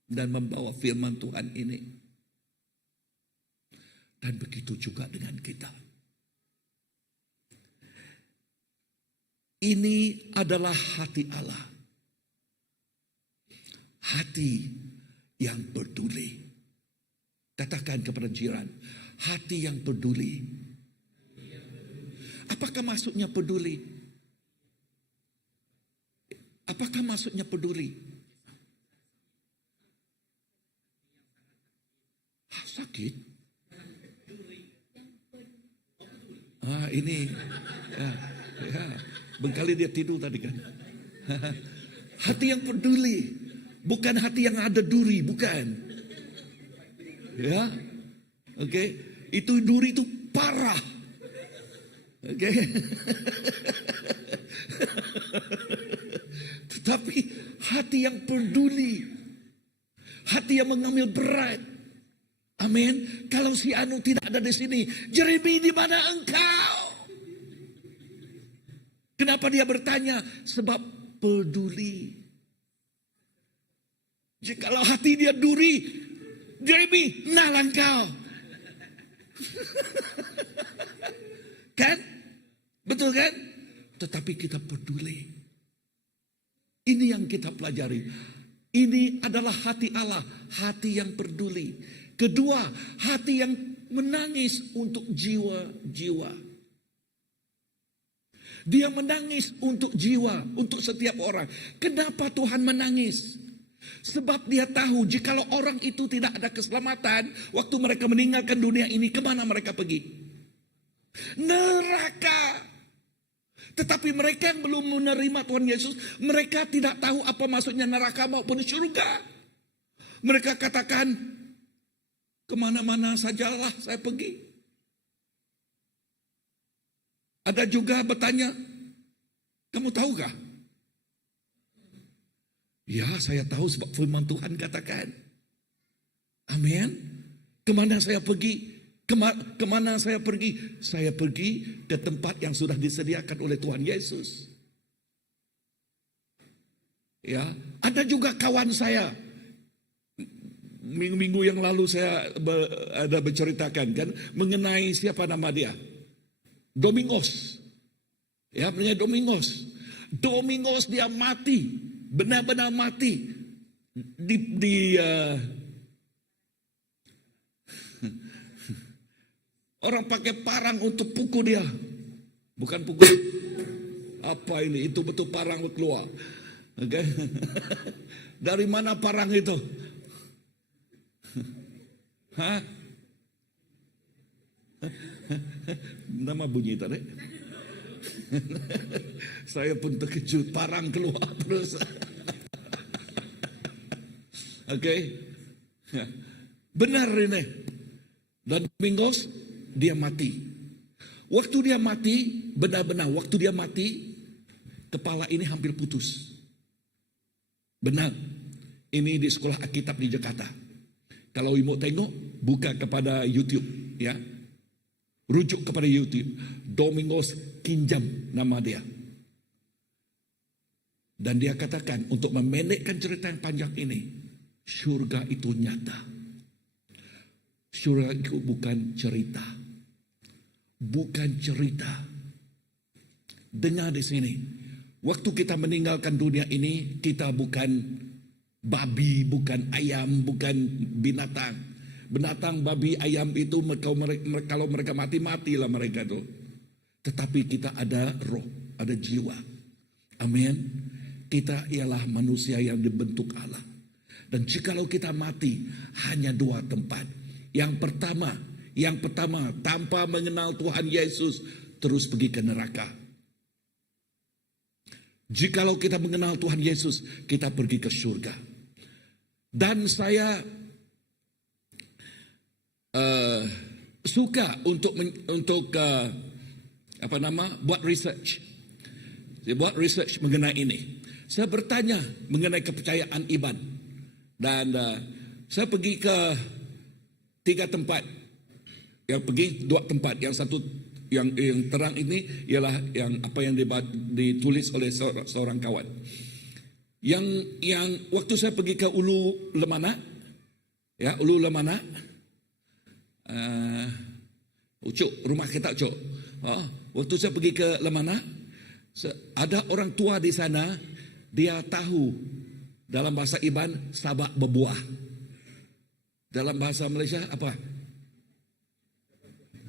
Dan membawa firman Tuhan ini. Dan begitu juga dengan kita. Ini adalah hati Allah. Hati yang peduli. Katakan kepada jiran, hati yang peduli. Apakah maksudnya peduli? Apakah maksudnya peduli? Sakit? Ini. Ya. Bengkali dia tidur tadi kan. Hati yang peduli. Bukan hati yang ada duri, bukan. Ya. Oke. Itu duri itu parah. Oke. Tetapi hati yang peduli. Hati yang mengambil berat. Amin. Kalau si Anu tidak ada di sini, Jeremy, di mana engkau? Kenapa dia bertanya? Sebab peduli. Jikalau hati dia duri, Jeremy, nah engkau. Kan? Betul kan? Tetapi kita peduli. Ini yang kita pelajari. Ini adalah hati Allah, hati yang peduli. Kedua, hati yang menangis untuk jiwa-jiwa. Dia menangis untuk jiwa, untuk setiap orang. Kenapa Tuhan menangis? Sebab dia tahu jikalau orang itu tidak ada keselamatan, waktu mereka meninggalkan dunia ini, kemana mereka pergi? Neraka. Tetapi mereka yang belum menerima Tuhan Yesus, mereka tidak tahu apa maksudnya neraka maupun surga. Mereka katakan, kemana-mana sajalah saya pergi. Ada juga bertanya, kamu tahukah? Ya, saya tahu sebab firman Tuhan katakan. Amin. Kemana saya pergi? Kemana saya pergi? Saya pergi ke tempat yang sudah disediakan oleh Tuhan Yesus. Ya, ada juga kawan saya. Minggu-minggu yang lalu saya ada berceritakan kan mengenai siapa nama dia. Domingos. Ya, namanya Domingos. Domingos dia mati. Benar-benar mati. Orang pakai parang untuk pukul dia. Bukan pukul. Apa ini? Itu betul parang keluar. Oke. Dari mana parang itu? Hah? Nama bunyi tadi. Saya pun terkejut, parang keluar terus. Oke. Benar ini. Dan Domingos dia mati. Waktu dia mati, benar-benar waktu dia mati, kepala ini hampir putus. Benar. Ini di sekolah Alkitab di Jakarta. Kalau ibu tengok, buka kepada YouTube, ya. Rujuk kepada YouTube. Domingos Kinjam nama dia. Dan dia katakan untuk memendekkan cerita yang panjang ini, surga itu nyata. Surga itu bukan cerita. Bukan cerita. Dengar di sini. Waktu kita meninggalkan dunia ini, kita bukan babi, bukan ayam, bukan binatang. Binatang, babi, ayam itu kalau mereka mati, matilah mereka itu. Tetapi kita ada roh, ada jiwa. Amin. Kita ialah manusia yang dibentuk Allah. Dan jikalau kita mati, hanya dua tempat. Yang pertama, tanpa mengenal Tuhan Yesus, terus pergi ke neraka. Jikalau kita mengenal Tuhan Yesus, kita pergi ke surga. Dan saya suka untuk buat research. Saya buat research mengenai ini. Saya bertanya mengenai kepercayaan iman. Dan saya pergi ke 3 tempat. Yang pergi 2 tempat. Yang satu yang terang ini ialah yang apa yang ditulis oleh seorang kawan. Yang waktu saya pergi ke Ulu Lemana, Ucuk, rumah kita Ucuk. Waktu saya pergi ke Lemana, ada orang tua di sana, dia tahu dalam bahasa Iban sabak berbuah. Dalam bahasa Malaysia apa?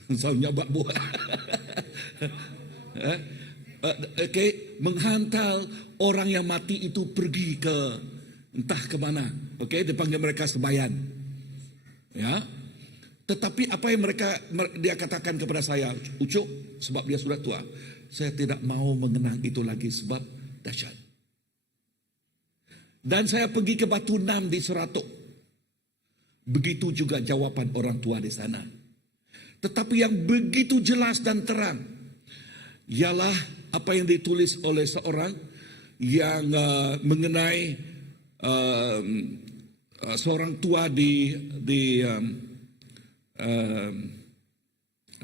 Nyabak buah. Okay, menghantar orang yang mati itu pergi ke entah ke mana. Okay, dipanggil mereka sebayan. Ya. Tetapi apa yang dia katakan kepada saya, Ucuk, sebab dia sudah tua, saya tidak mau mengenang itu lagi sebab dahsyat. Dan saya pergi ke Batu Nam di Seratuk. Begitu juga jawaban orang tua di sana. Tetapi yang begitu jelas dan terang ialah apa yang ditulis oleh seorang yang mengenai seorang tua di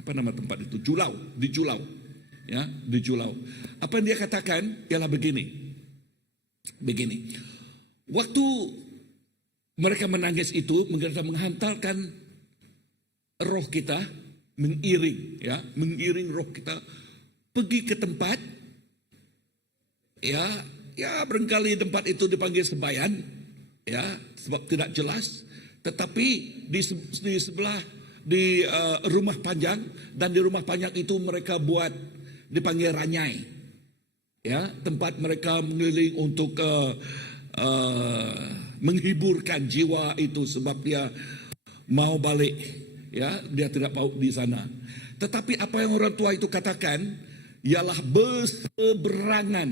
apa nama tempat itu? Di Julau. Ya, di Julau. Apa yang dia katakan ialah begini. Waktu mereka menangis itu, mereka menghantarkan roh kita mengiring roh kita pergi ke tempat, ya barangkali tempat itu dipanggil sebayan, ya sebab tidak jelas, tetapi di sebelah di rumah panjang, dan di rumah panjang itu mereka buat dipanggil ranyai, ya tempat mereka mengeliling untuk menghiburkan jiwa itu sebab dia mau balik, ya dia tidak mau di sana. Tetapi apa yang orang tua itu katakan ialah berseberangan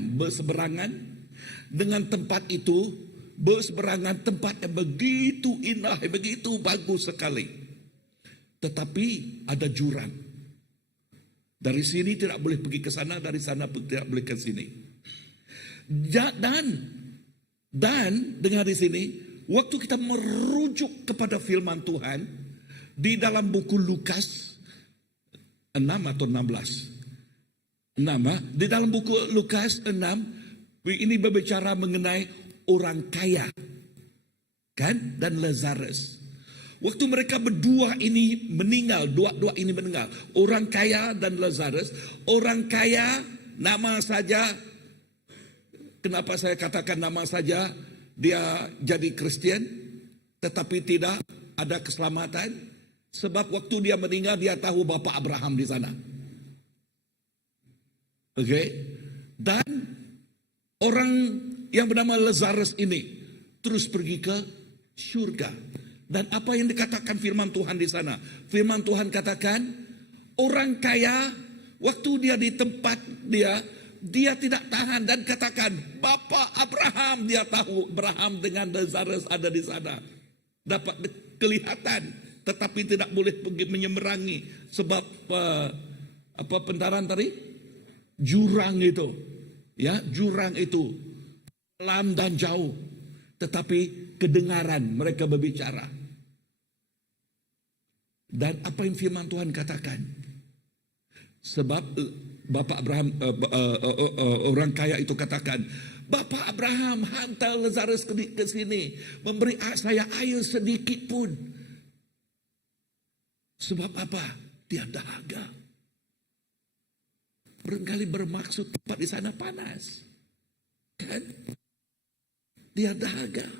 dengan tempat itu, berseberangan tempat yang begitu indah, begitu bagus sekali. Tetapi ada jurang. Dari sini tidak boleh pergi ke sana, dari sana tidak boleh ke sini. Dan dengar di sini, waktu kita merujuk kepada firman Tuhan di dalam buku Lukas 6 atau 16. Di dalam buku Lukas 6 ini berbicara mengenai orang kaya, kan, dan Lazarus. Waktu mereka berdua ini meninggal, dua ini meninggal, orang kaya dan Lazarus. Orang kaya nama saja, kenapa saya katakan nama saja, dia jadi Kristen, tetapi tidak ada keselamatan, sebab waktu dia meninggal dia tahu Bapak Abraham di sana. Oke, dan orang yang bernama Lazarus ini terus pergi ke surga. Dan apa yang dikatakan firman Tuhan di sana? Firman Tuhan katakan, orang kaya waktu dia di tempat dia tidak tahan dan katakan, Bapak Abraham, dia tahu Abraham dengan Lazarus ada di sana. Dapat kelihatan, tetapi tidak boleh pergi menyeberangi sebab apa pentaran tadi? Jurang itu. Ya, jurang itu dalam dan jauh. Tetapi kedengaran mereka berbicara. Dan apa yang firman Tuhan katakan? Sebab Bapak Abraham, orang kaya itu katakan, Bapak Abraham hantar Lazarus ke sini, memberi saya air sedikit pun. Sebab apa? Dia dahaga. Barangkali bermaksud tempat di sana panas, kan? Dia dahaga.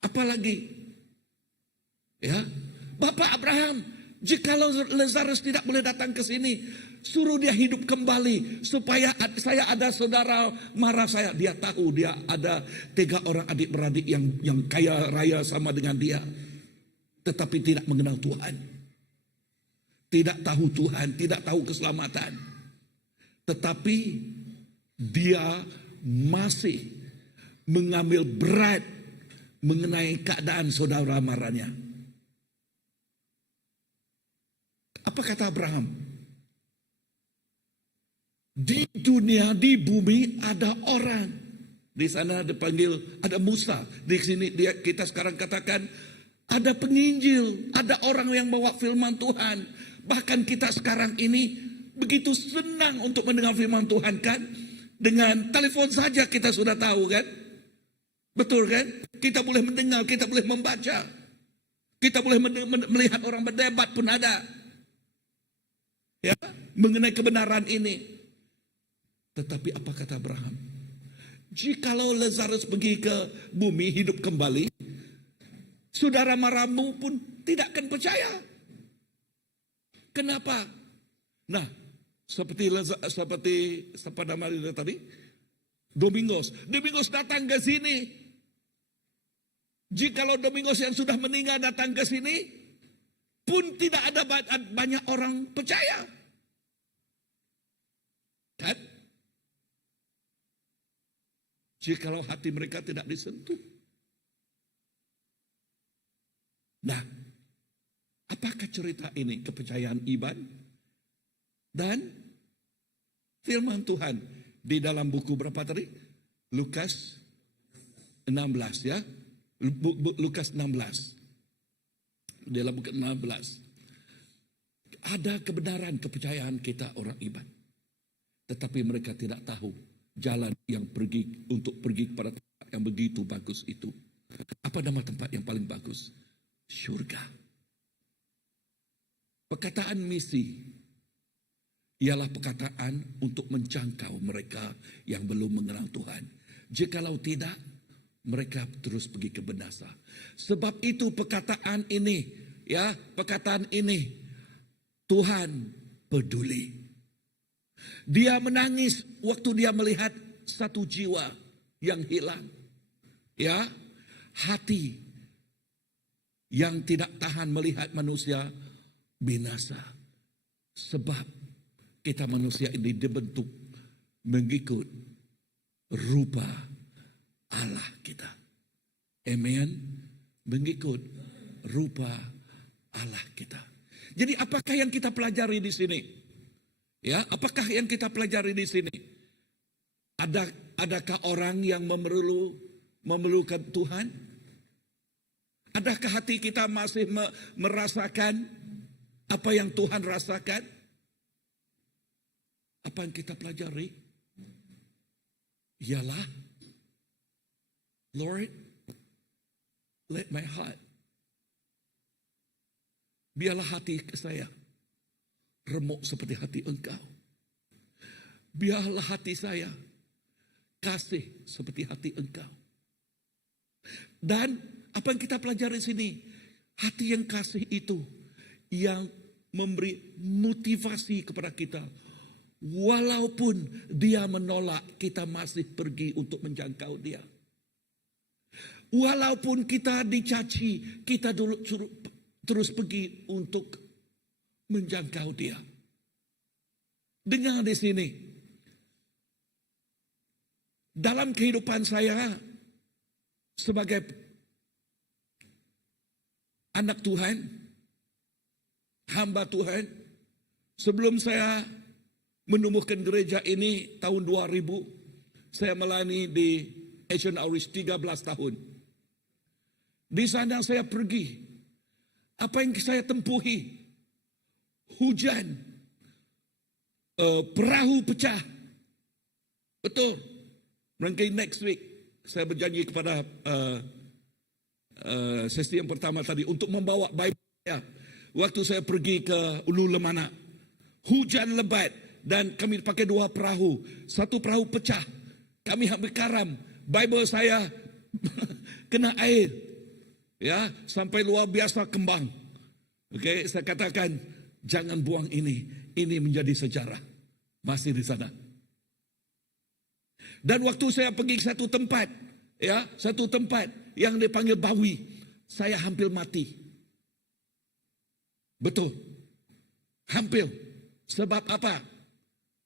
Apalagi, ya, Bapak Abraham, jikalau Lazarus tidak boleh datang ke sini, Suruh dia hidup kembali supaya saya ada saudara mara saya. Dia tahu dia ada 3 orang adik-beradik yang kaya raya sama dengan dia. Tetapi tidak mengenal Tuhan. Tidak tahu Tuhan, tidak tahu keselamatan. Tetapi dia masih mengambil berat mengenai keadaan saudara maranya. Apa kata Abraham? Di dunia, di bumi ada orang. Di sana dipanggil ada Musa. Di sini kita sekarang katakan ada penginjil, ada orang yang bawa firman Tuhan. Bahkan kita sekarang ini begitu senang untuk mendengar firman Tuhan kan? Dengan telepon saja kita sudah tahu kan? Betul kan? Kita boleh mendengar, kita boleh membaca. Kita boleh melihat orang berdebat pun ada. Ya, mengenai kebenaran ini. Tetapi apa kata Abraham? Jikalau Lazarus pergi ke bumi hidup kembali, saudara maramu pun tidak akan percaya. Kenapa? Nah, seperti siapa nama dia tadi? Domingos datang ke sini. Jikalau Domingos yang sudah meninggal datang ke sini, pun tidak ada banyak orang percaya. Kan? Jikalau hati mereka tidak disentuh. Nah, apakah cerita ini kepercayaan iman dan firman Tuhan di dalam buku berapa tadi? Lukas 16 ya. Lukas 16. Di dalam buku 16. Ada kebenaran kepercayaan kita orang iman. Tetapi mereka tidak tahu jalan yang pergi kepada tempat yang begitu bagus itu. Apa nama tempat yang paling bagus? Surga. Perkataan misi ialah perkataan untuk menjangkau mereka yang belum mengenal Tuhan. Jikalau tidak, mereka terus pergi ke binasa. Sebab itu perkataan ini, Tuhan peduli. Dia menangis waktu dia melihat satu jiwa yang hilang. Ya, hati yang tidak tahan melihat manusia binasa. Sebab kita manusia ini dibentuk mengikut rupa Allah kita. Amen. Mengikut rupa Allah kita. Jadi apakah yang kita pelajari di sini? Ya, apakah yang kita pelajari di sini? Adakah orang yang memerlukan Tuhan? Adakah hati kita masih merasakan apa yang Tuhan rasakan? Apa yang kita pelajari? Ialah, Lord, let my heart. Biarlah hati saya remuk seperti hati Engkau. Biarlah hati saya kasih seperti hati Engkau. Dan apa yang kita pelajari di sini, hati yang kasih itu yang memberi motivasi kepada kita. Walaupun dia menolak, kita masih pergi untuk menjangkau dia. Walaupun kita dicaci, kita dulu terus pergi untuk menjangkau dia. Dengar di sini. Dalam kehidupan saya sebagai anak Tuhan, hamba Tuhan, sebelum saya menumbuhkan gereja ini tahun 2000, saya melayani di Asian Outreach 13 tahun. Di sana saya pergi. Apa yang saya tempuhi? Hujan, perahu pecah. Betul. Mungkin next week saya berjanji kepada sesi yang pertama tadi untuk membawa Bible saya. Waktu saya pergi ke Ulu Lemana, hujan lebat dan kami pakai 2 perahu. Satu perahu pecah, kami ambil karam. Bible saya kena air, ya, sampai luar biasa kembang. Oke, saya katakan jangan buang ini. ini menjadi sejarah. Masih di sana. Dan waktu saya pergi ke satu tempat, ya, satu tempat yang dipanggil Bawi, saya hampir mati. Betul. Hampir. Sebab apa?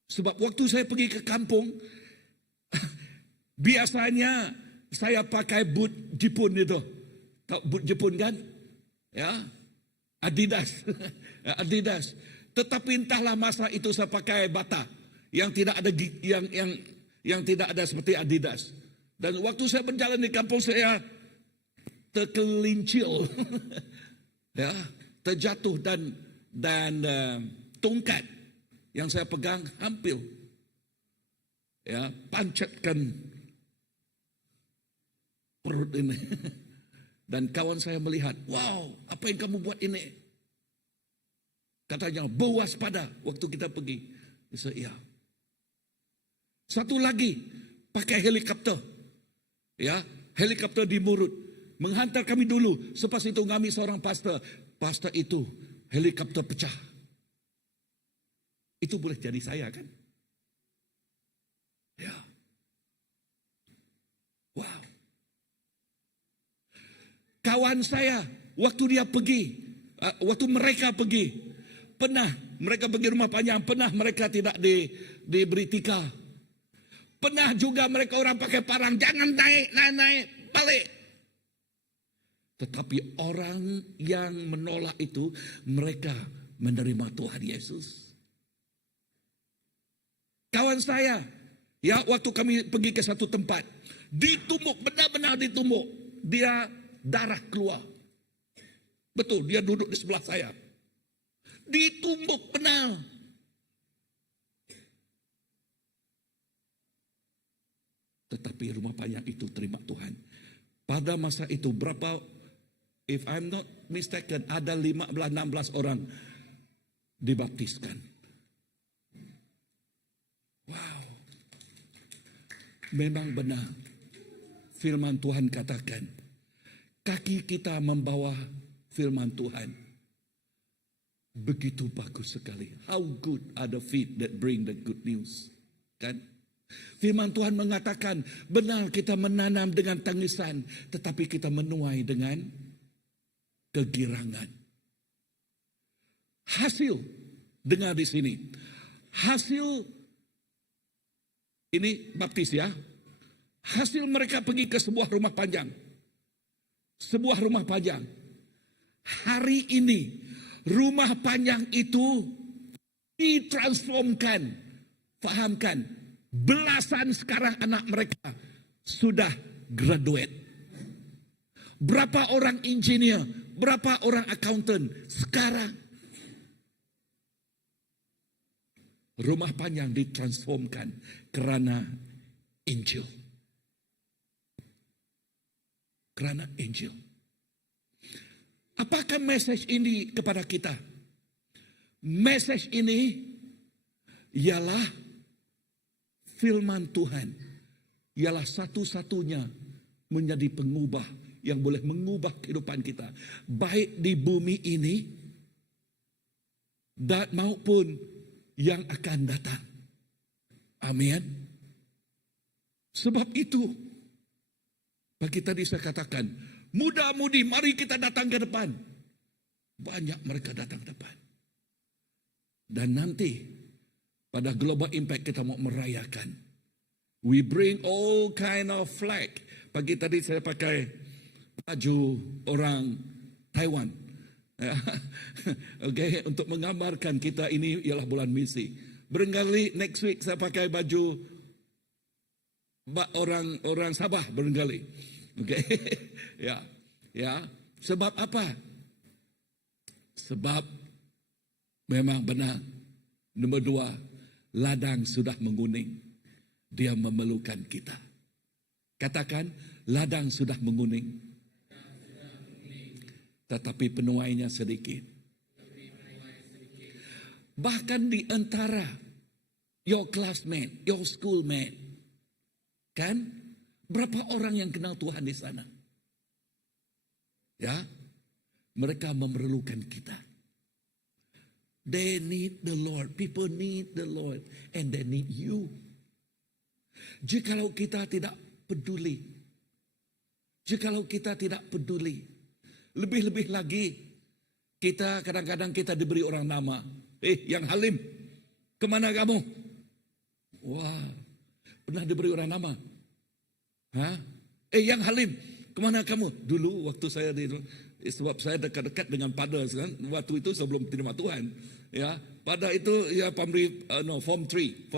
Sebab waktu saya pergi ke kampung, biasanya saya pakai boot Jepun itu. Tahu boot Jepun kan? Ya. Adidas. Adidas. Tetapi entahlah masa itu saya pakai Bata yang tidak ada yang tidak ada seperti Adidas. Dan waktu saya berjalan di kampung saya tergelincir. Ya, terjatuh dan tongkat yang saya pegang hampir ya pancatkan perut ini. Dan kawan saya melihat, wow, apa yang kamu buat ini? Katanya, berwaspada waktu kita pergi. Saya, iya. Satu lagi, pakai helikopter. Ya, helikopter di Murut. Menghantar kami dulu. Selepas itu kami seorang pastor. Pastor itu, helikopter pecah. Itu boleh jadi saya kan? Ya. Wow. Kawan saya, waktu dia pergi, waktu mereka pergi, pernah mereka pergi rumah panjang, pernah mereka tidak diberi tikar. Pernah juga mereka orang pakai parang, jangan naik, balik. Tetapi orang yang menolak itu, mereka menerima Tuhan Yesus. Kawan saya, ya waktu kami pergi ke satu tempat, ditumbuk, benar-benar ditumbuk. Dia darah keluar. Betul, dia duduk di sebelah saya. Ditumbuk benar. Tetapi rumah panjang itu terima Tuhan. Pada masa itu berapa, if I'm not mistaken, ada 15-16 orang dibaptiskan. Wow. Memang benar. Firman Tuhan katakan, kaki kita membawa firman Tuhan. Begitu bagus sekali. How good are the feet that bring the good news. Kan? Firman Tuhan mengatakan, benar kita menanam dengan tangisan, tetapi kita menuai dengan kegirangan. Hasil, dengar di sini. Hasil, ini baptis ya. Hasil mereka pergi ke sebuah rumah panjang. Sebuah rumah panjang. Hari ini, rumah panjang itu ditransformkan. Fahamkan, belasan sekarang anak mereka sudah graduate. Berapa orang engineer, berapa orang accountant sekarang. Rumah panjang ditransformkan karena Injil. Karena Injil. Apakah message ini kepada kita? Message ini ialah firman Tuhan. Ialah satu-satunya menjadi pengubah yang boleh mengubah kehidupan kita. Baik di bumi ini dan maupun yang akan datang. Amin. Sebab itu, bagi tadi saya katakan, muda-mudi mari kita datang ke depan. Banyak mereka datang ke depan. Dan nanti pada Global Impact kita mau merayakan. We bring all kind of flag. Pagi tadi saya pakai baju orang Taiwan. Okay, untuk menggambarkan kita ini ialah bulan misi. Barangkali next week saya pakai baju orang Sabah barangkali. Okay. Ya. Sebab apa? Sebab memang benar. Nomor 2, ladang sudah menguning. Dia memerlukan kita. Katakan, ladang sudah menguning. Tetapi penuainya sedikit. Bahkan di antara your classmate, your schoolmate, kan? Berapa orang yang kenal Tuhan di sana? Ya, mereka memerlukan kita. They need the Lord. People need the Lord. And they need you. Jikalau kita tidak peduli. Jikalau kita tidak peduli. Lebih-lebih lagi. Kita kadang-kadang kita diberi orang nama. Yang Halim. Kemana kamu? Wah. Pernah diberi orang nama? Hah? Yang Halim. Kemana kamu? Dulu waktu saya sebab saya dekat-dekat dengan Pada kan, waktu itu sebelum terima Tuhan, ya. Pada itu ya form 3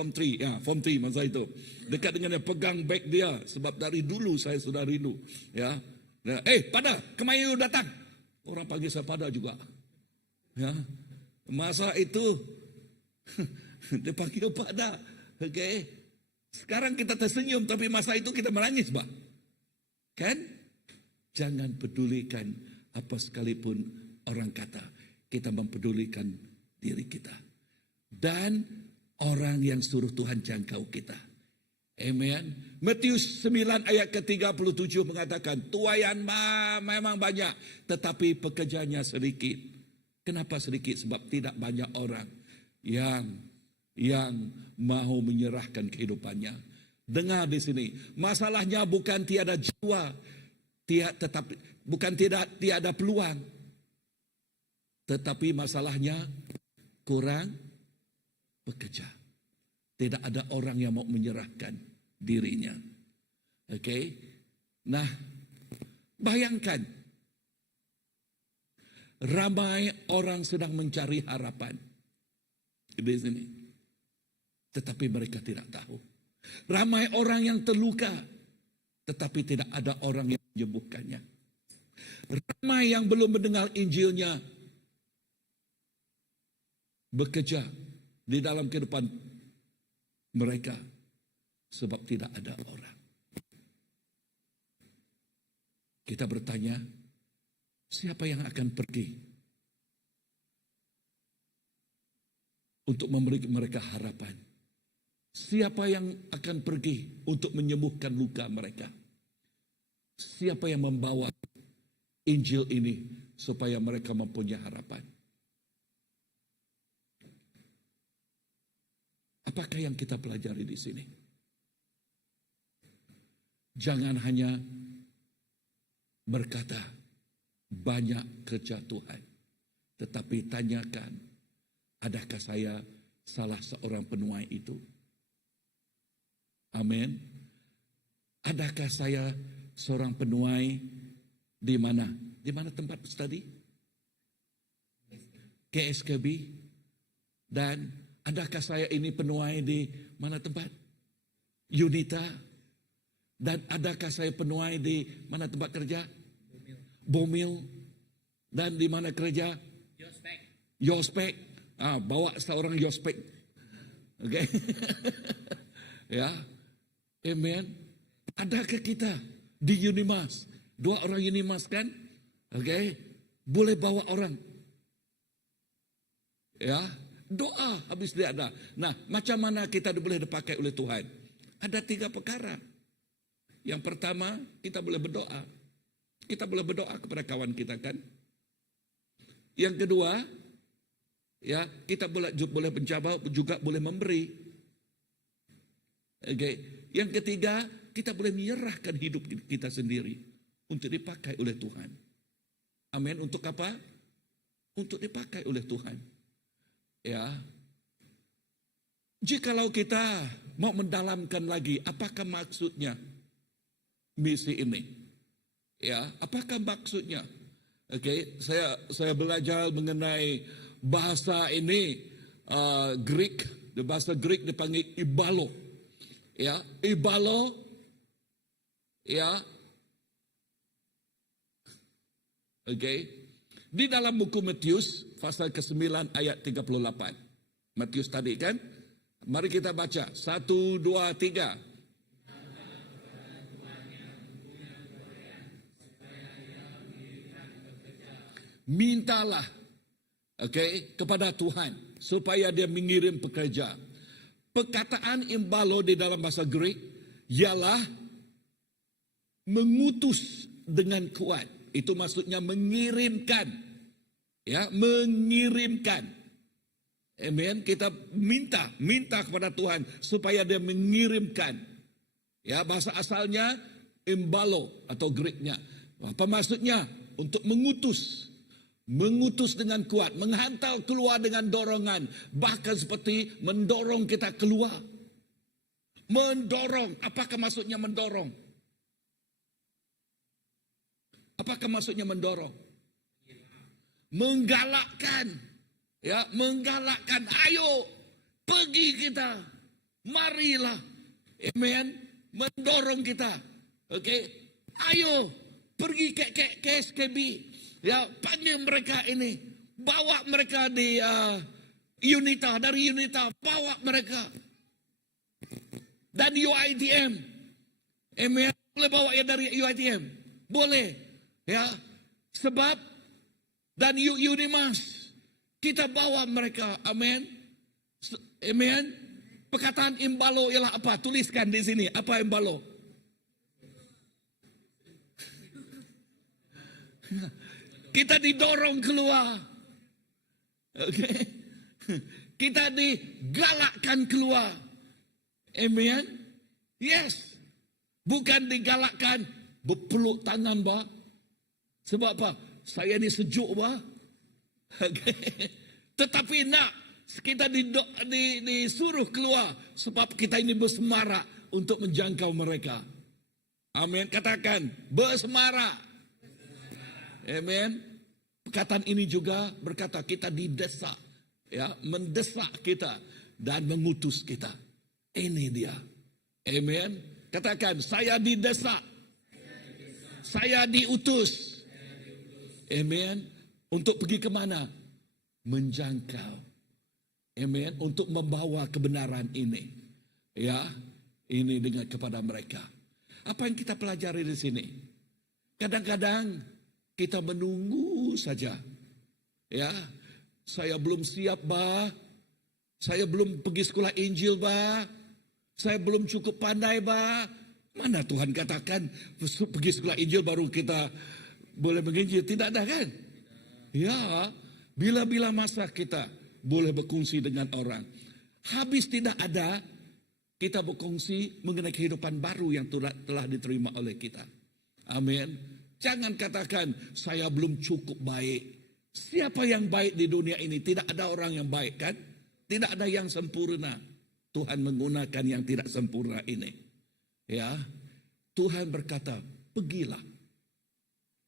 masa itu. Dekat dengan dia, pegang beg dia sebab dari dulu saya sudah rindu, ya. Pada, kemana you datang? Orang panggil saya Pada juga. Ya. Masa itu dia panggil Pada. Okey. Sekarang kita tersenyum tapi masa itu kita menangis, Pak. Kan? Jangan pedulikan apa sekalipun orang kata. Kita mempedulikan diri kita. Dan orang yang suruh Tuhan jangkau kita. Amen. Matius 9 ayat ke-37 mengatakan, tuaian memang banyak, tetapi pekerjanya sedikit. Kenapa sedikit? Sebab tidak banyak orang yang mau menyerahkan kehidupannya. Dengar di sini, masalahnya bukan tiada jiwa, tetapi bukan tiada peluang, tetapi masalahnya kurang bekerja. Tidak ada orang yang mau menyerahkan dirinya. Okey. Nah, bayangkan ramai orang sedang mencari harapan di sini, tetapi mereka tidak tahu. Ramai orang yang terluka, tetapi tidak ada orang yang menyembuhkannya. Ramai yang belum mendengar Injilnya bekerja di dalam kehidupan mereka sebab tidak ada orang. Kita bertanya, siapa yang akan pergi untuk memberi mereka harapan? Siapa yang akan pergi untuk menyembuhkan luka mereka? Siapa yang membawa Injil ini supaya mereka mempunyai harapan? Apakah yang kita pelajari di sini? Jangan hanya berkata banyak kerja Tuhan, tetapi tanyakan, adakah saya salah seorang penuai itu? Amin. Adakah saya seorang penuai di mana? Di mana tempat study? KSKB. Dan adakah saya ini penuai di mana tempat? Unita. Dan adakah saya penuai di mana tempat kerja? Bomil. Dan di mana kerja? Yospek. Bawa seorang Yospek. Oke. Ya. Amen. Adakah kita di Unimas? 2 orang Unimas kan? Oke. Boleh bawa orang. Ya. Doa habis dia ada. Nah, macam mana kita boleh dipakai oleh Tuhan? Ada 3 perkara. Yang pertama, kita boleh berdoa. Kita boleh berdoa kepada kawan kita kan? Yang kedua, ya, kita boleh mencabar, juga boleh memberi. Oke. Yang ketiga, kita boleh menyerahkan hidup kita sendiri untuk dipakai oleh Tuhan. Amin. Untuk apa? Untuk dipakai oleh Tuhan. Ya. Jikalau kita mau mendalamkan lagi, apakah maksudnya misi ini? Ya, apakah maksudnya? Oke, saya belajar mengenai bahasa ini Greek, bahasa Greek dipanggil ibalo. Ya, ibalo, ya, oke. Di dalam buku Matius pasal ke-9 ayat 38. Matius tadi kan? Mari kita baca 1, 2, 3. Mintalah, oke, kepada Tuhan supaya dia mengirim pekerja. Perkataan imbalo di dalam bahasa Greek ialah mengutus dengan kuat. Itu maksudnya mengirimkan. Ya, mengirimkan. Amen. Kita minta kepada Tuhan supaya dia mengirimkan. Ya, bahasa asalnya embalo atau Greeknya. Apa maksudnya? Untuk mengutus. Mengutus dengan kuat, menghantar keluar dengan dorongan. Bahkan seperti mendorong kita keluar. Mendorong. Apakah maksudnya mendorong? Apakah maksudnya mendorong? Menggalakkan. Ya, menggalakkan, ayo pergi kita, marilah, amen, mendorong kita, oke, ayo pergi ke SKB, ya, panggil mereka ini, bawa mereka di Unita, dari Unita, bawa mereka, dan UITM, amen, boleh bawa ya dari UITM, boleh, ya, sebab, dan Unimas, kita bawa mereka, amin. Amin. Perkataan imbalo ialah apa? Tuliskan di sini, apa imbalo? Kita didorong keluar. Oke. Kita digalakkan keluar. Amin. Yes. Bukan digalakkan berpeluk tangan, Pak. Sebab apa? Saya ni sejuk, Pak. Okay. Tetapi kita disuruh keluar sebab kita ini bersemarak untuk menjangkau mereka. Amin. Katakan bersemarak. Amin. Perkataan ini juga berkata kita didesak, ya, mendesak kita dan mengutus kita. Ini dia. Amin. Katakan saya didesak. Saya diutus. Amin. Untuk pergi ke mana? Menjangkau. Amen. Untuk membawa kebenaran ini. Ya, ini dengan kepada mereka. Apa yang kita pelajari di sini? Kadang-kadang kita menunggu saja. Ya, saya belum siap, Bah. Saya belum pergi sekolah Injil, Bah. Saya belum cukup pandai, Bah. Mana Tuhan katakan pergi sekolah Injil baru kita boleh menginjil? Tidak ada kan? Ya, bila-bila masa kita boleh berkongsi dengan orang. Habis tidak ada, kita berkongsi mengenai kehidupan baru yang telah diterima oleh kita. Amin. Jangan katakan, saya belum cukup baik. Siapa yang baik di dunia ini? Tidak ada orang yang baik, kan? Tidak ada yang sempurna. Tuhan menggunakan yang tidak sempurna ini. Ya, Tuhan berkata, pergilah.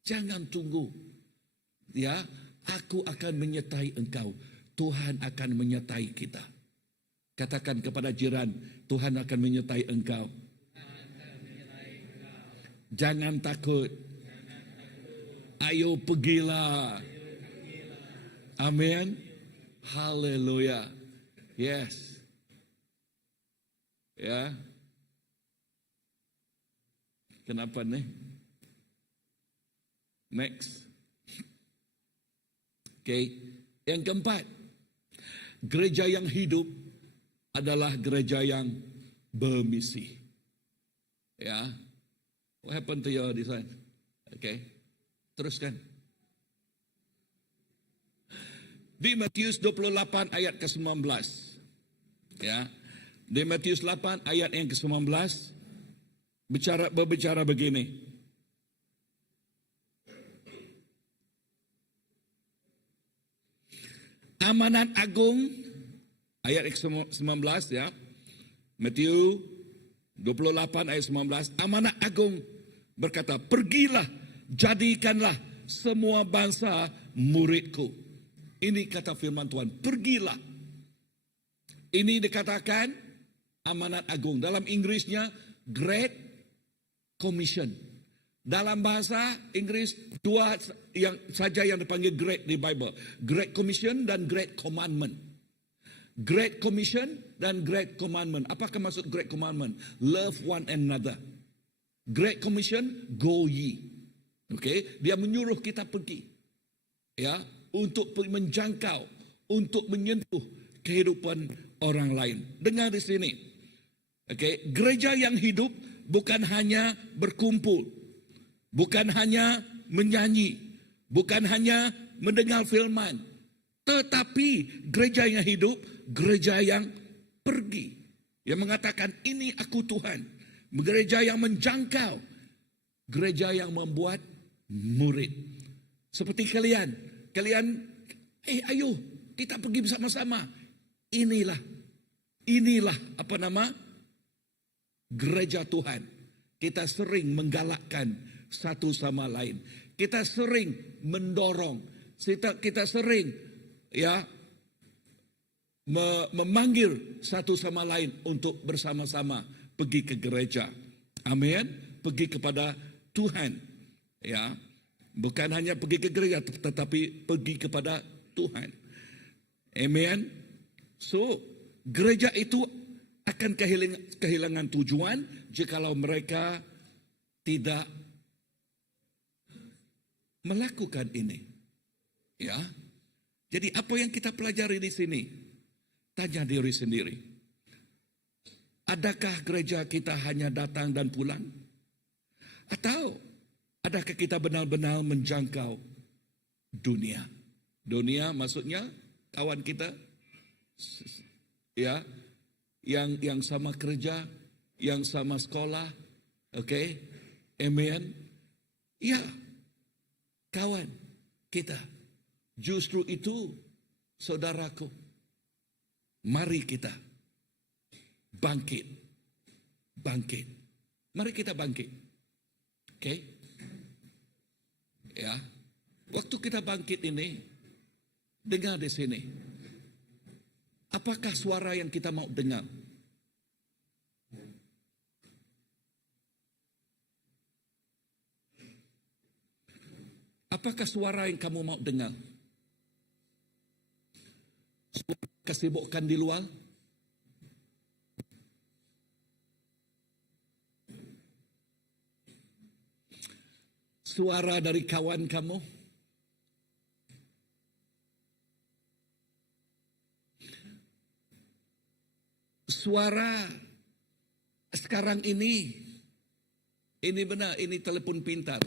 Jangan tunggu. Ya, aku akan menyertai engkau. Tuhan akan menyertai kita. Katakan kepada jiran, Tuhan akan menyertai engkau. Jangan takut. Ayo pergilah. Amin. Haleluya. Yes. Ya. Kenapa nih? Next. Okay. Yang keempat, gereja yang hidup adalah gereja yang bermisi. Ya, what happened to your design? Okay, teruskan. Di Matius 28 ayat ke-19. Ya, di Matius 8 ayat yang ke-19 berbicara begini. Amanat agung ayat 19 ya. Matius 28 ayat 19. Amanat agung berkata, pergilah, jadikanlah semua bangsa muridku. Ini kata firman Tuhan, pergilah. Ini dikatakan amanat agung. Dalam Inggrisnya Great Commission. Dalam bahasa Inggris dua yang saja yang dipanggil great di Bible. Great Commission dan Great Commandment. Great Commission dan Great Commandment. Apakah maksud Great Commandment? Love one another. Great Commission, go ye. Okay? Dia menyuruh kita pergi. Ya, untuk menjangkau, untuk menyentuh kehidupan orang lain. Dengar di sini. Okay? Gereja yang hidup bukan hanya berkumpul. Bukan hanya menyanyi, bukan hanya mendengar firman, Tetapi gereja yang hidup, gereja yang pergi. Yang mengatakan ini aku Tuhan. Gereja yang menjangkau. Gereja yang membuat murid. Seperti kalian. Ayo kita pergi bersama-sama. Inilah apa nama? Gereja Tuhan. Kita sering menggalakkan satu sama lain. Kita sering mendorong. Kita sering memanggil satu sama lain untuk bersama-sama pergi ke gereja. Amin. Pergi kepada Tuhan. Ya. Bukan hanya pergi ke gereja, tetapi pergi kepada Tuhan. Amin. So, gereja itu akan kehilangan tujuan jikalau mereka tidak melakukan ini. Ya. Jadi apa yang kita pelajari di sini? Tanya diri sendiri. Adakah gereja kita hanya datang dan pulang? Atau adakah kita benar-benar menjangkau dunia? Dunia maksudnya kawan kita, ya, yang sama kerja, yang sama sekolah, oke, amen. Ya, kawan kita. Justru itu, saudaraku, mari kita bangkit. Mari kita bangkit. Oke? Ya. Waktu kita bangkit ini, dengar di sini. Apakah suara yang kita mau dengar? Apakah suara yang kamu mau dengar? Suara kesibukan di luar? Suara dari kawan kamu? Suara sekarang ini benar, ini telepon pintar.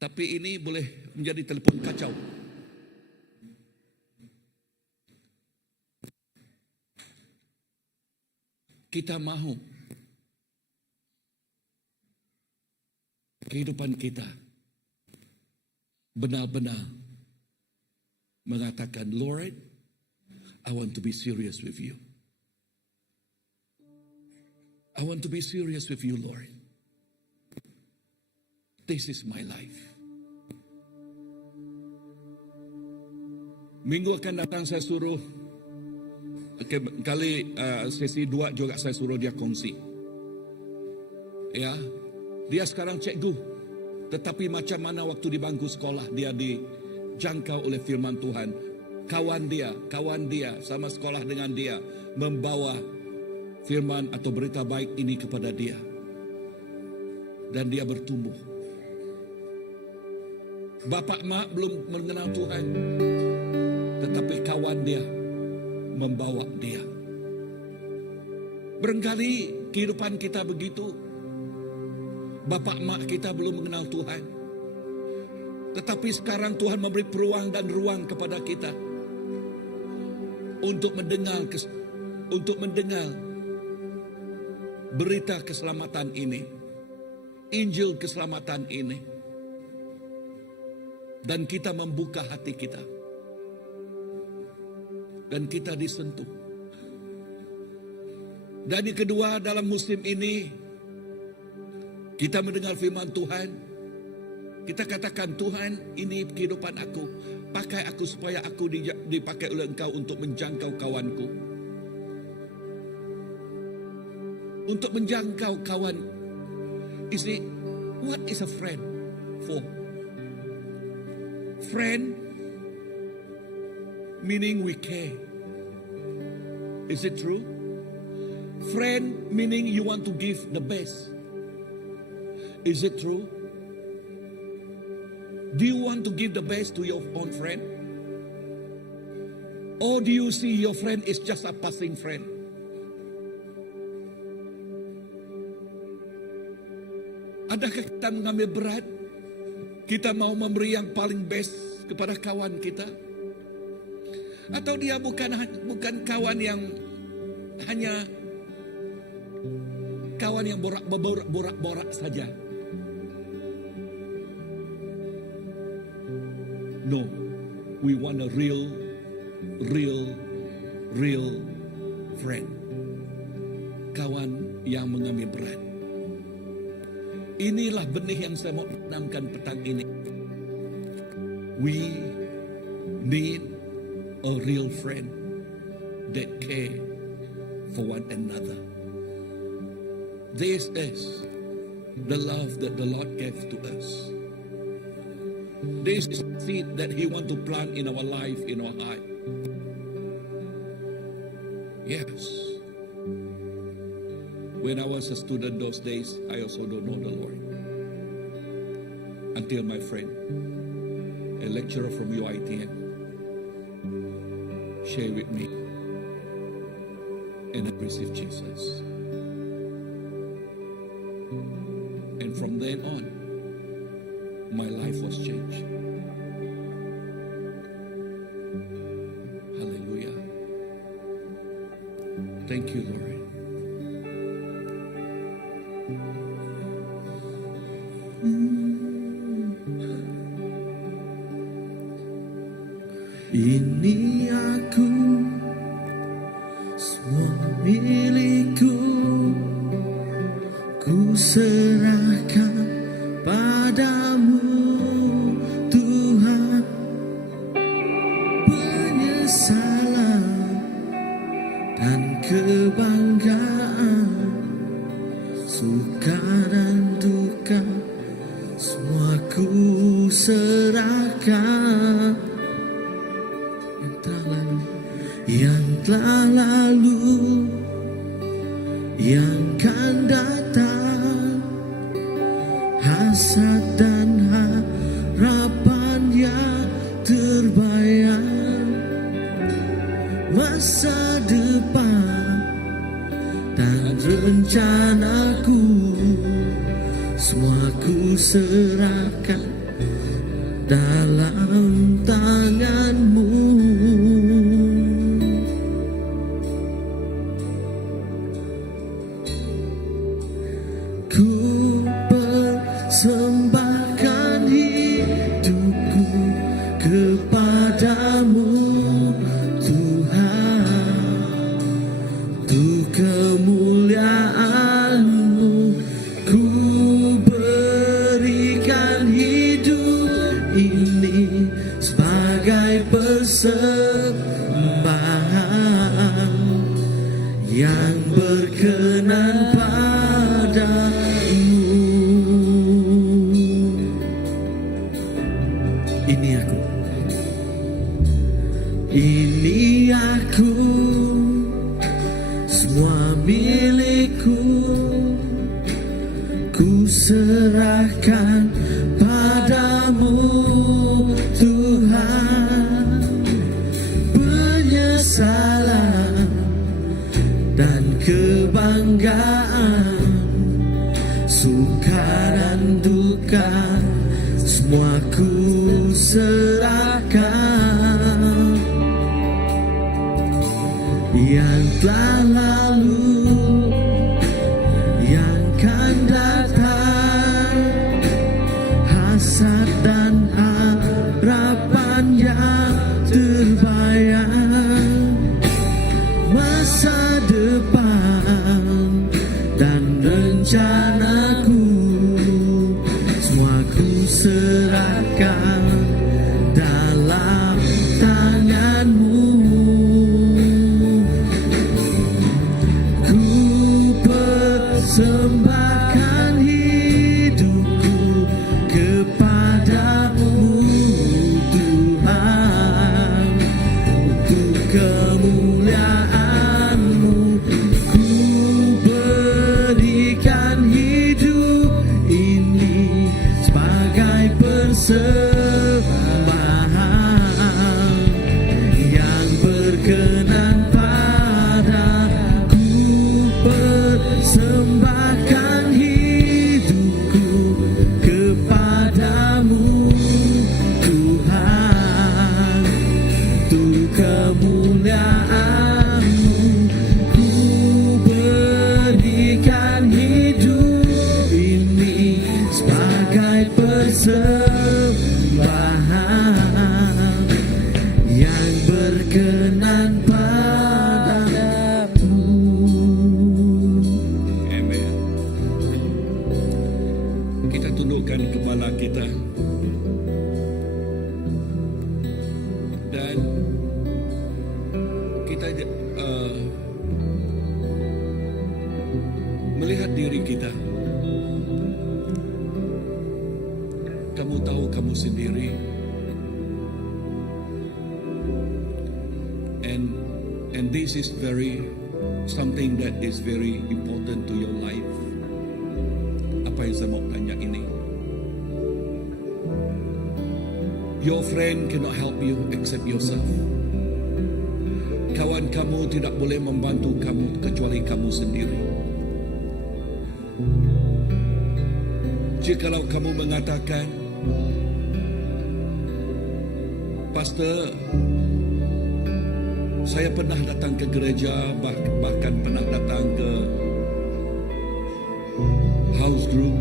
Tapi ini boleh menjadi telepon kacau. Kita mahu kehidupan kita benar-benar mengatakan, Lord, I want to be serious with you. I want to be serious with you, Lord. This is my life. Minggu akan datang saya suruh, sesi 2 juga saya suruh dia kongsi. Ya, dia sekarang cikgu. Tetapi macam mana waktu di bangku sekolah dia dijangkau oleh firman Tuhan. Kawan dia sama sekolah dengan dia membawa firman atau berita baik ini kepada dia. Dan dia bertumbuh. Bapak mak belum mengenal Tuhan. Tetapi kawan dia membawa dia. Barangkali kehidupan kita begitu. Bapak mak kita belum mengenal Tuhan. Tetapi sekarang Tuhan memberi peluang dan ruang kepada kita untuk mendengar berita keselamatan ini, Injil keselamatan ini, dan kita membuka hati kita, dan kita disentuh. Dan yang kedua, dalam musim ini kita mendengar firman Tuhan. Kita katakan, Tuhan, ini kehidupan aku. Pakai aku supaya aku dipakai oleh Engkau untuk menjangkau kawanku. Untuk menjangkau kawan. You see, what is a friend for? Friend meaning we care. Is it true? Friend meaning you want to give the best. Is it true? Do you want to give the best to your own friend? Or do you see your friend is just a passing friend? Adakah kita mengambil berat Kita mau memberi yang paling best kepada kawan kita? Atau dia bukan kawan yang hanya kawan yang borak-borak saja? No, we want a real friend. Kawan yang mengambil berat. Inilah benih yang saya mau tanamkan petang ini. We need a real friend that care for one another. This is the love that the Lord gave to us. This is the seed that He wants to plant in our life, in our heart. Yes. When I was a student those days, I also don't know the Lord. Until my friend, a lecturer from UITM, shared with me, and I received Jesus. And from then on, my life was changed. Hallelujah. Thank you, Lord. Ini aku, semua milikku, ku serahkan padamu Tuhan. Penyesalan dan kebanggaan, suka dan duka, semua ku serahkan. Yang telah lalu, yang akan datang, hasad dan harapan yang terbayang, masa depan dan rencanaku, semua ku serahkan dalam tanganmu. Ku persembahkan hidupku kepadamu Tuhan, untuk kemuliaan-Mu. Ku berikan hidup ini sebagai persembahan yang berkenan padamu. Ini aku, semua milikku, ku serahkan padamu Tuhan. Penyesalan dan kebanggaan, suka dan duka, semua ku serahkan. Yang telah lalu, yang akan datang, hasad dan harapan yang terbayang, masa depan dan rencanaku, semua ku serahkan dalam tanganmu. Persembahkan hidupku kepadamu Tuhan, untuk kemuliaan-Mu. Ku berikan hidup ini sebagai persembahan yang berkenan padaku. Persembahkan hidupku kepadamu sebagai persembahan yang berkenan padamu. Amen. Kita tundukkan kepala kita dan kita melihat diri kita. Kamu tahu kamu sendiri, and this is something that is very important to your life. Apa yang saya mau tanya ini? Your friend cannot help you except yourself. Kawan kamu tidak boleh membantu kamu kecuali kamu sendiri. Jikalau kamu mengatakan, Pastor, saya pernah datang ke gereja, bahkan pernah datang ke house group,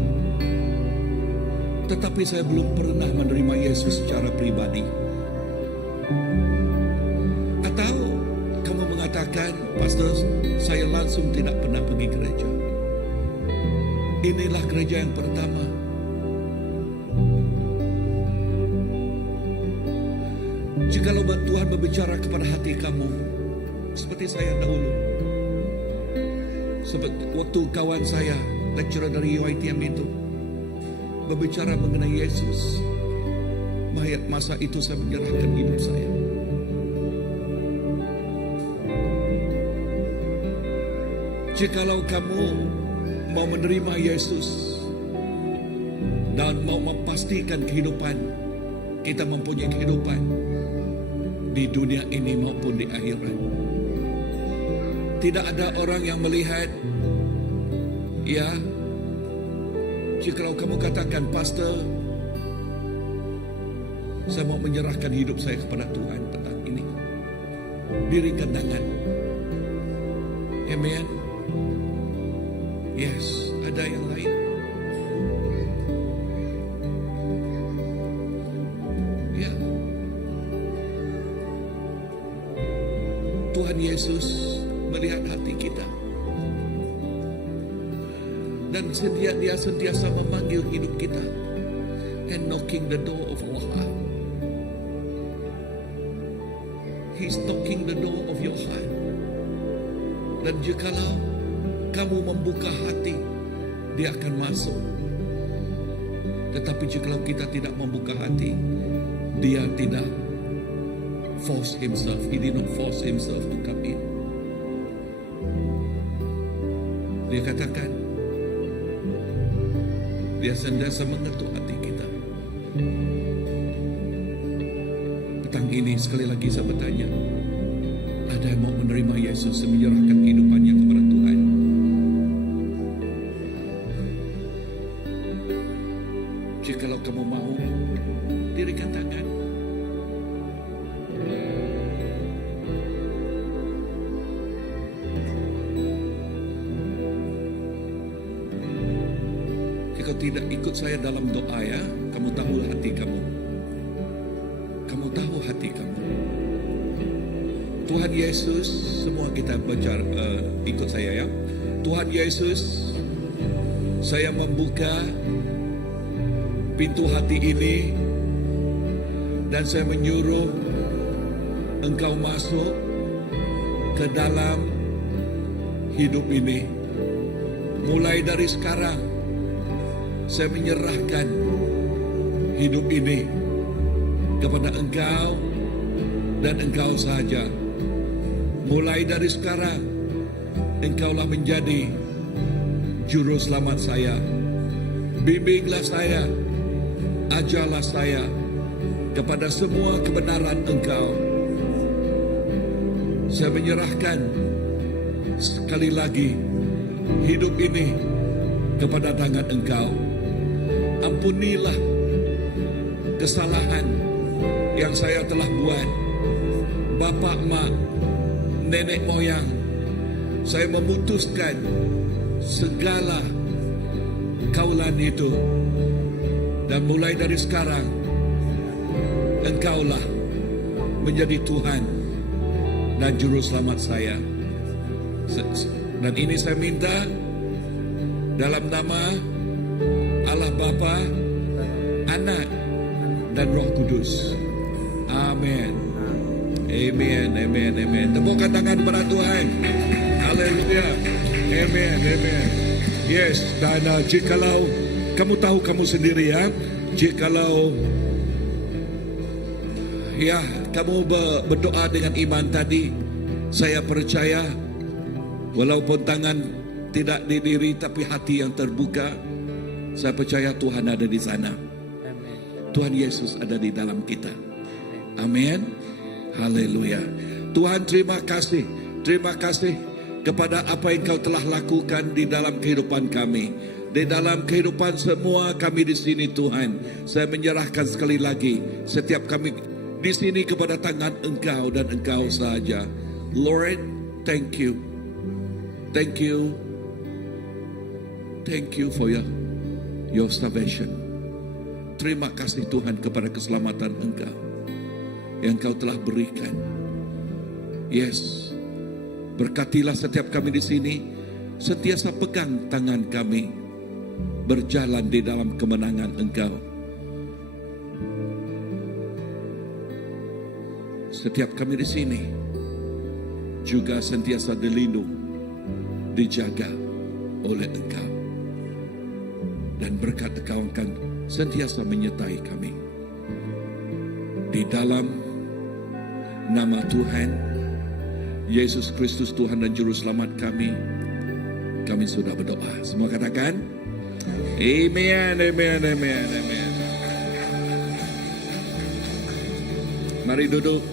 tetapi saya belum pernah menerima Yesus secara pribadi. Atau kamu mengatakan, Pastor, saya langsung tidak pernah pergi gereja. Inilah gereja yang pertama. Jikalau Tuhan berbicara kepada hati kamu, seperti saya dahulu, seperti waktu kawan saya, lecturer dari UiTM itu, berbicara mengenai Yesus, masa itu saya menyerahkan hidup saya. Jikalau kamu mau menerima Yesus dan mau memastikan kehidupan, kita mempunyai kehidupan di dunia ini maupun di akhirat. Tidak ada orang yang melihat, ya, jikalau kamu katakan, Pastor, saya mau menyerahkan hidup saya kepada Tuhan petang ini, dirikan tangan. Amen. Yes, ada yang lain. Ya, Tuhan Yesus melihat hati kita dan Dia sentiasa memanggil hidup kita and knocking the door of our heart. He's knocking the door of your heart. Dan jikalau kamu membuka hati, Dia akan masuk. Tetapi jikalau kita tidak membuka hati, Dia tidak force himself. He did not force himself to come in. Dia katakan, Dia sentiasa mengetuk hati kita. Petang ini sekali lagi saya bertanya, ada yang mau menerima Yesus dan menyerahkan kehidupannya kepada Tuhan? Jikalau kamu mau, dirikan tangan. Jika tidak ikut saya dalam doa, ya, kamu tahu hati kamu. Kamu tahu hati kamu. Tuhan Yesus, semua kita ikut saya, ya. Tuhan Yesus, saya membuka pintu hati ini dan saya menyuruh Engkau masuk ke dalam hidup ini. Mulai dari sekarang, saya menyerahkan hidup ini kepada Engkau dan Engkau saja. Mulai dari sekarang, Engkaulah menjadi juru selamat saya. Bimbinglah saya, ajarlah saya kepada semua kebenaran Engkau. Saya menyerahkan sekali lagi hidup ini kepada tangan Engkau. Ampunilah kesalahan yang saya telah buat. Bapak, mak, nenek moyang, saya memutuskan segala kaulan itu Dan mulai dari sekarang, Engkaulah menjadi Tuhan dan Juru Selamat saya. Dan ini saya minta dalam nama Allah Bapa, Anak, dan Roh Kudus. Amin. Amen, amen, amen. Tepukkan tangan kepada Tuhan. Haleluya. Amen, amen. Yes, dan jikalau kamu tahu kamu sendiri ya, jikalau ya kamu berdoa dengan iman tadi, saya percaya walaupun tangan tidak didiri tapi hati yang terbuka, saya percaya Tuhan ada di sana. Tuhan Yesus ada di dalam kita. Amin. Haleluya. Tuhan terima kasih. Terima kasih kepada apa yang Kau telah lakukan di dalam kehidupan kami. Di dalam kehidupan semua kami di sini Tuhan. Saya menyerahkan sekali lagi setiap kami di sini kepada tangan Engkau dan Engkau saja. Lord, thank you. Thank you. Thank you for your salvation. Terima kasih Tuhan kepada keselamatan Engkau yang Kau telah berikan. Yes, berkatilah setiap kami di sini, sentiasa pegang tangan kami, berjalan di dalam kemenangan Engkau. Setiap kami di sini juga sentiasa dilindung, dijaga oleh Engkau. Dan berkat Engkau akan sentiasa menyertai kami. Di dalam nama Tuhan Yesus Kristus, Tuhan dan Juru Selamat kami sudah berdoa. Semua katakan amen, amen, amen, amen. Mari duduk.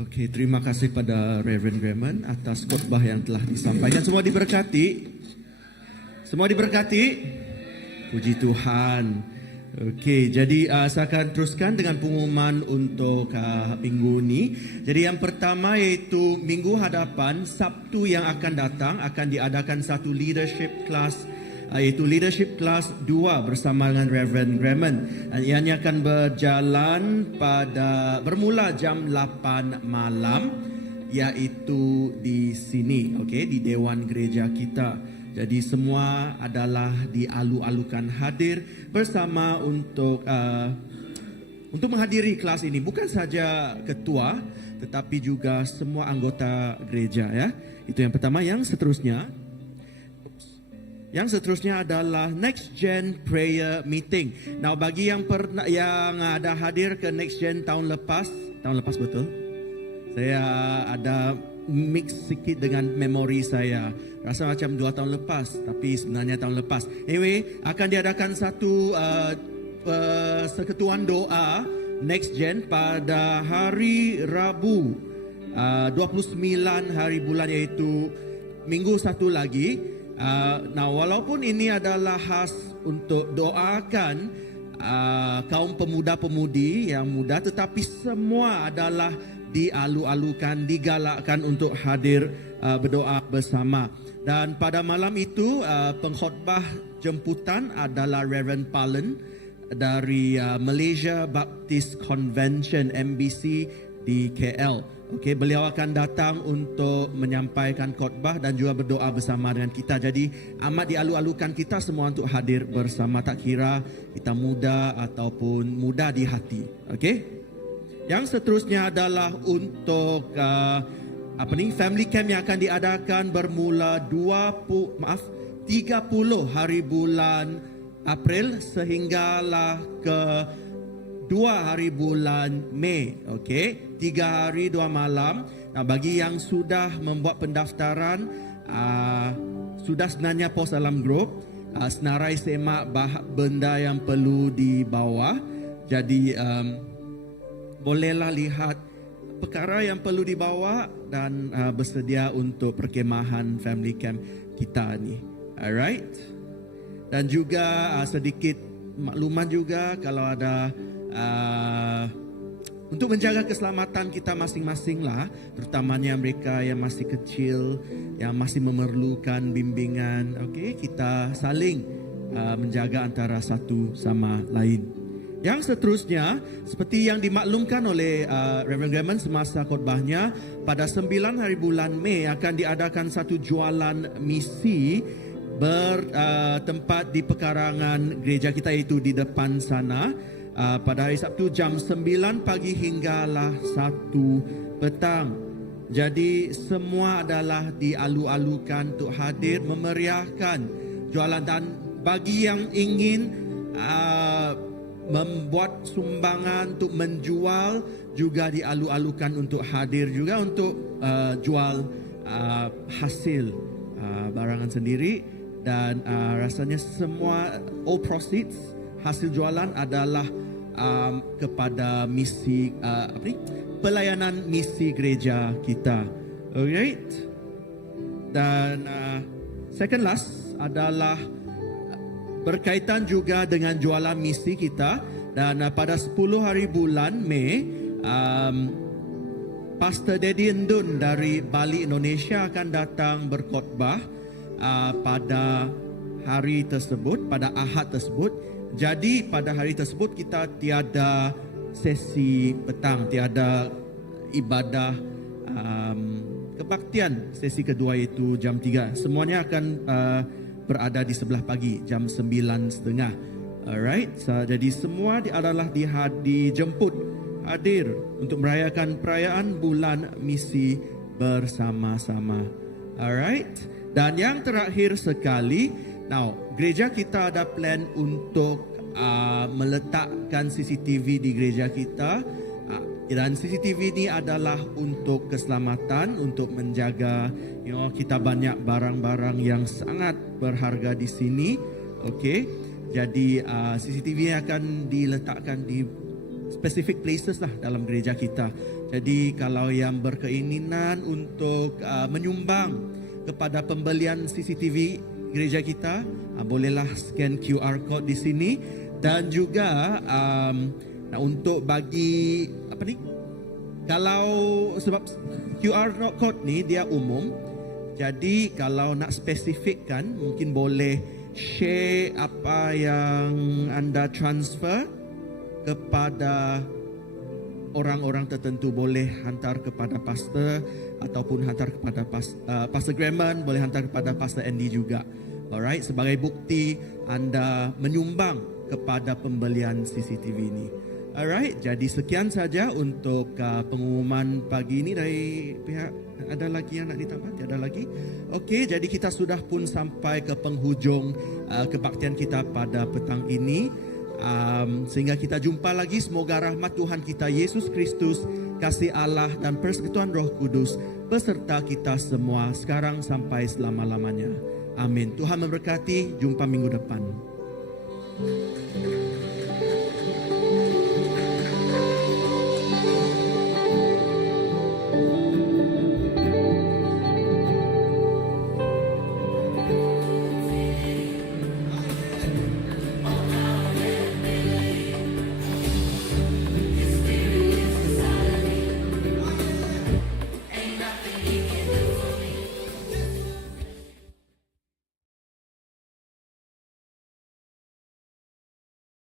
Oke, terima kasih pada Reverend Raymond atas khotbah yang telah disampaikan. Semua diberkati. Semua diberkati. Puji Tuhan. Okey, jadi saya akan teruskan dengan pengumuman untuk minggu ini. Jadi yang pertama iaitu minggu hadapan, Sabtu yang akan datang akan diadakan satu leadership class, iaitu leadership class 2 bersama dengan Reverend Raymond. Ianya akan berjalan bermula jam 8 malam, iaitu di sini, okey, di Dewan Gereja kita. Jadi semua adalah dialu-alukan hadir bersama untuk menghadiri kelas ini. Bukan saja ketua, tetapi juga semua anggota gereja ya. Itu yang pertama. Yang seterusnya adalah Next Gen Prayer Meeting. Nah, bagi yang ada hadir ke Next Gen tahun lepas betul? Saya ada mix sedikit dengan memori saya. Rasa macam 2 tahun lepas, tapi sebenarnya tahun lepas. Anyway, akan diadakan satu persekutuan doa Next Gen pada hari Rabu 29 hari bulan, iaitu minggu satu lagi. Nah, walaupun ini adalah khas untuk doakan kaum pemuda-pemudi yang muda, tetapi semua adalah dialu-alukan, digalakkan untuk hadir berdoa bersama. Dan pada malam itu pengkhotbah jemputan adalah Reverend Palen dari Malaysia Baptist Convention MBC di KL. Okey, beliau akan datang untuk menyampaikan khotbah dan juga berdoa bersama dengan kita. Jadi amat dialu-alukan kita semua untuk hadir bersama, tak kira kita muda ataupun muda di hati. Okey. Yang seterusnya adalah untuk family camp yang akan diadakan bermula 30 hari bulan April sehinggalah ke 2 hari bulan Mei. Okey, 3 hari 2 malam. Nah, bagi yang sudah membuat pendaftaran, sudah sebenarnya post dalam grup, senarai semak benda yang perlu dibawa. Jadi bolehlah lihat perkara yang perlu dibawa dan bersedia untuk perkemahan family camp kita ni. Alright. Dan juga sedikit makluman juga, kalau ada untuk menjaga keselamatan kita masing-masing lah, terutamanya mereka yang masih kecil, yang masih memerlukan bimbingan. Okey, kita saling menjaga antara satu sama lain. Yang seterusnya, seperti yang dimaklumkan oleh Reverend Graham semasa khotbahnya, pada 9 hari bulan Mei akan diadakan satu jualan misi bertempat di pekarangan gereja kita, iaitu di depan sana, pada hari Sabtu jam 9 pagi hinggalah 1 petang. Jadi semua adalah dialu-alukan untuk hadir memeriahkan jualan, dan bagi yang ingin membuat sumbangan untuk menjual juga dialu-alukan untuk hadir juga untuk jual hasil barangan sendiri, dan rasanya semua all proceeds hasil jualan adalah kepada misi pelayanan misi gereja kita. Alright. Dan second last adalah berkaitan juga dengan jualan misi kita, dan pada 10 hari bulan Mei Pastor Dedi Endun dari Bali, Indonesia akan datang berkhotbah pada hari tersebut, pada Ahad tersebut. Jadi pada hari tersebut kita tiada sesi petang, tiada ibadah kebaktian. Sesi kedua itu jam 3. Semuanya akan berada di sebelah pagi jam 9.30. Alright, jadi semua adalah dijemput hadir untuk merayakan perayaan bulan misi bersama-sama. Alright, dan yang terakhir sekali, gereja kita ada plan untuk meletakkan CCTV di gereja kita. Dan CCTV ini adalah untuk keselamatan, untuk menjaga kita banyak barang-barang yang sangat berharga di sini. Okey, jadi CCTV akan diletakkan di specific places lah dalam gereja kita. Jadi kalau yang berkeinginan untuk menyumbang kepada pembelian CCTV gereja kita, bolehlah scan QR code di sini. Dan juga untuk bagi kalau sebab QR code ni dia umum, jadi kalau nak spesifikkan mungkin boleh share apa yang anda transfer kepada orang-orang tertentu, boleh hantar kepada pastor ataupun hantar kepada Pastor Graham, boleh hantar kepada Pastor Andy juga. Alright, sebagai bukti anda menyumbang kepada pembelian CCTV ini. Alright, jadi sekian saja untuk pengumuman pagi ini dari pihak. Ada lagi yang nak ditambah? Tiada lagi? Okey, jadi kita sudah pun sampai ke penghujung kebaktian kita pada petang ini. Sehingga kita jumpa lagi. Semoga rahmat Tuhan kita Yesus Kristus, kasih Allah dan persekutuan Roh Kudus beserta kita semua sekarang sampai selama-lamanya. Amin. Tuhan memberkati. Jumpa minggu depan.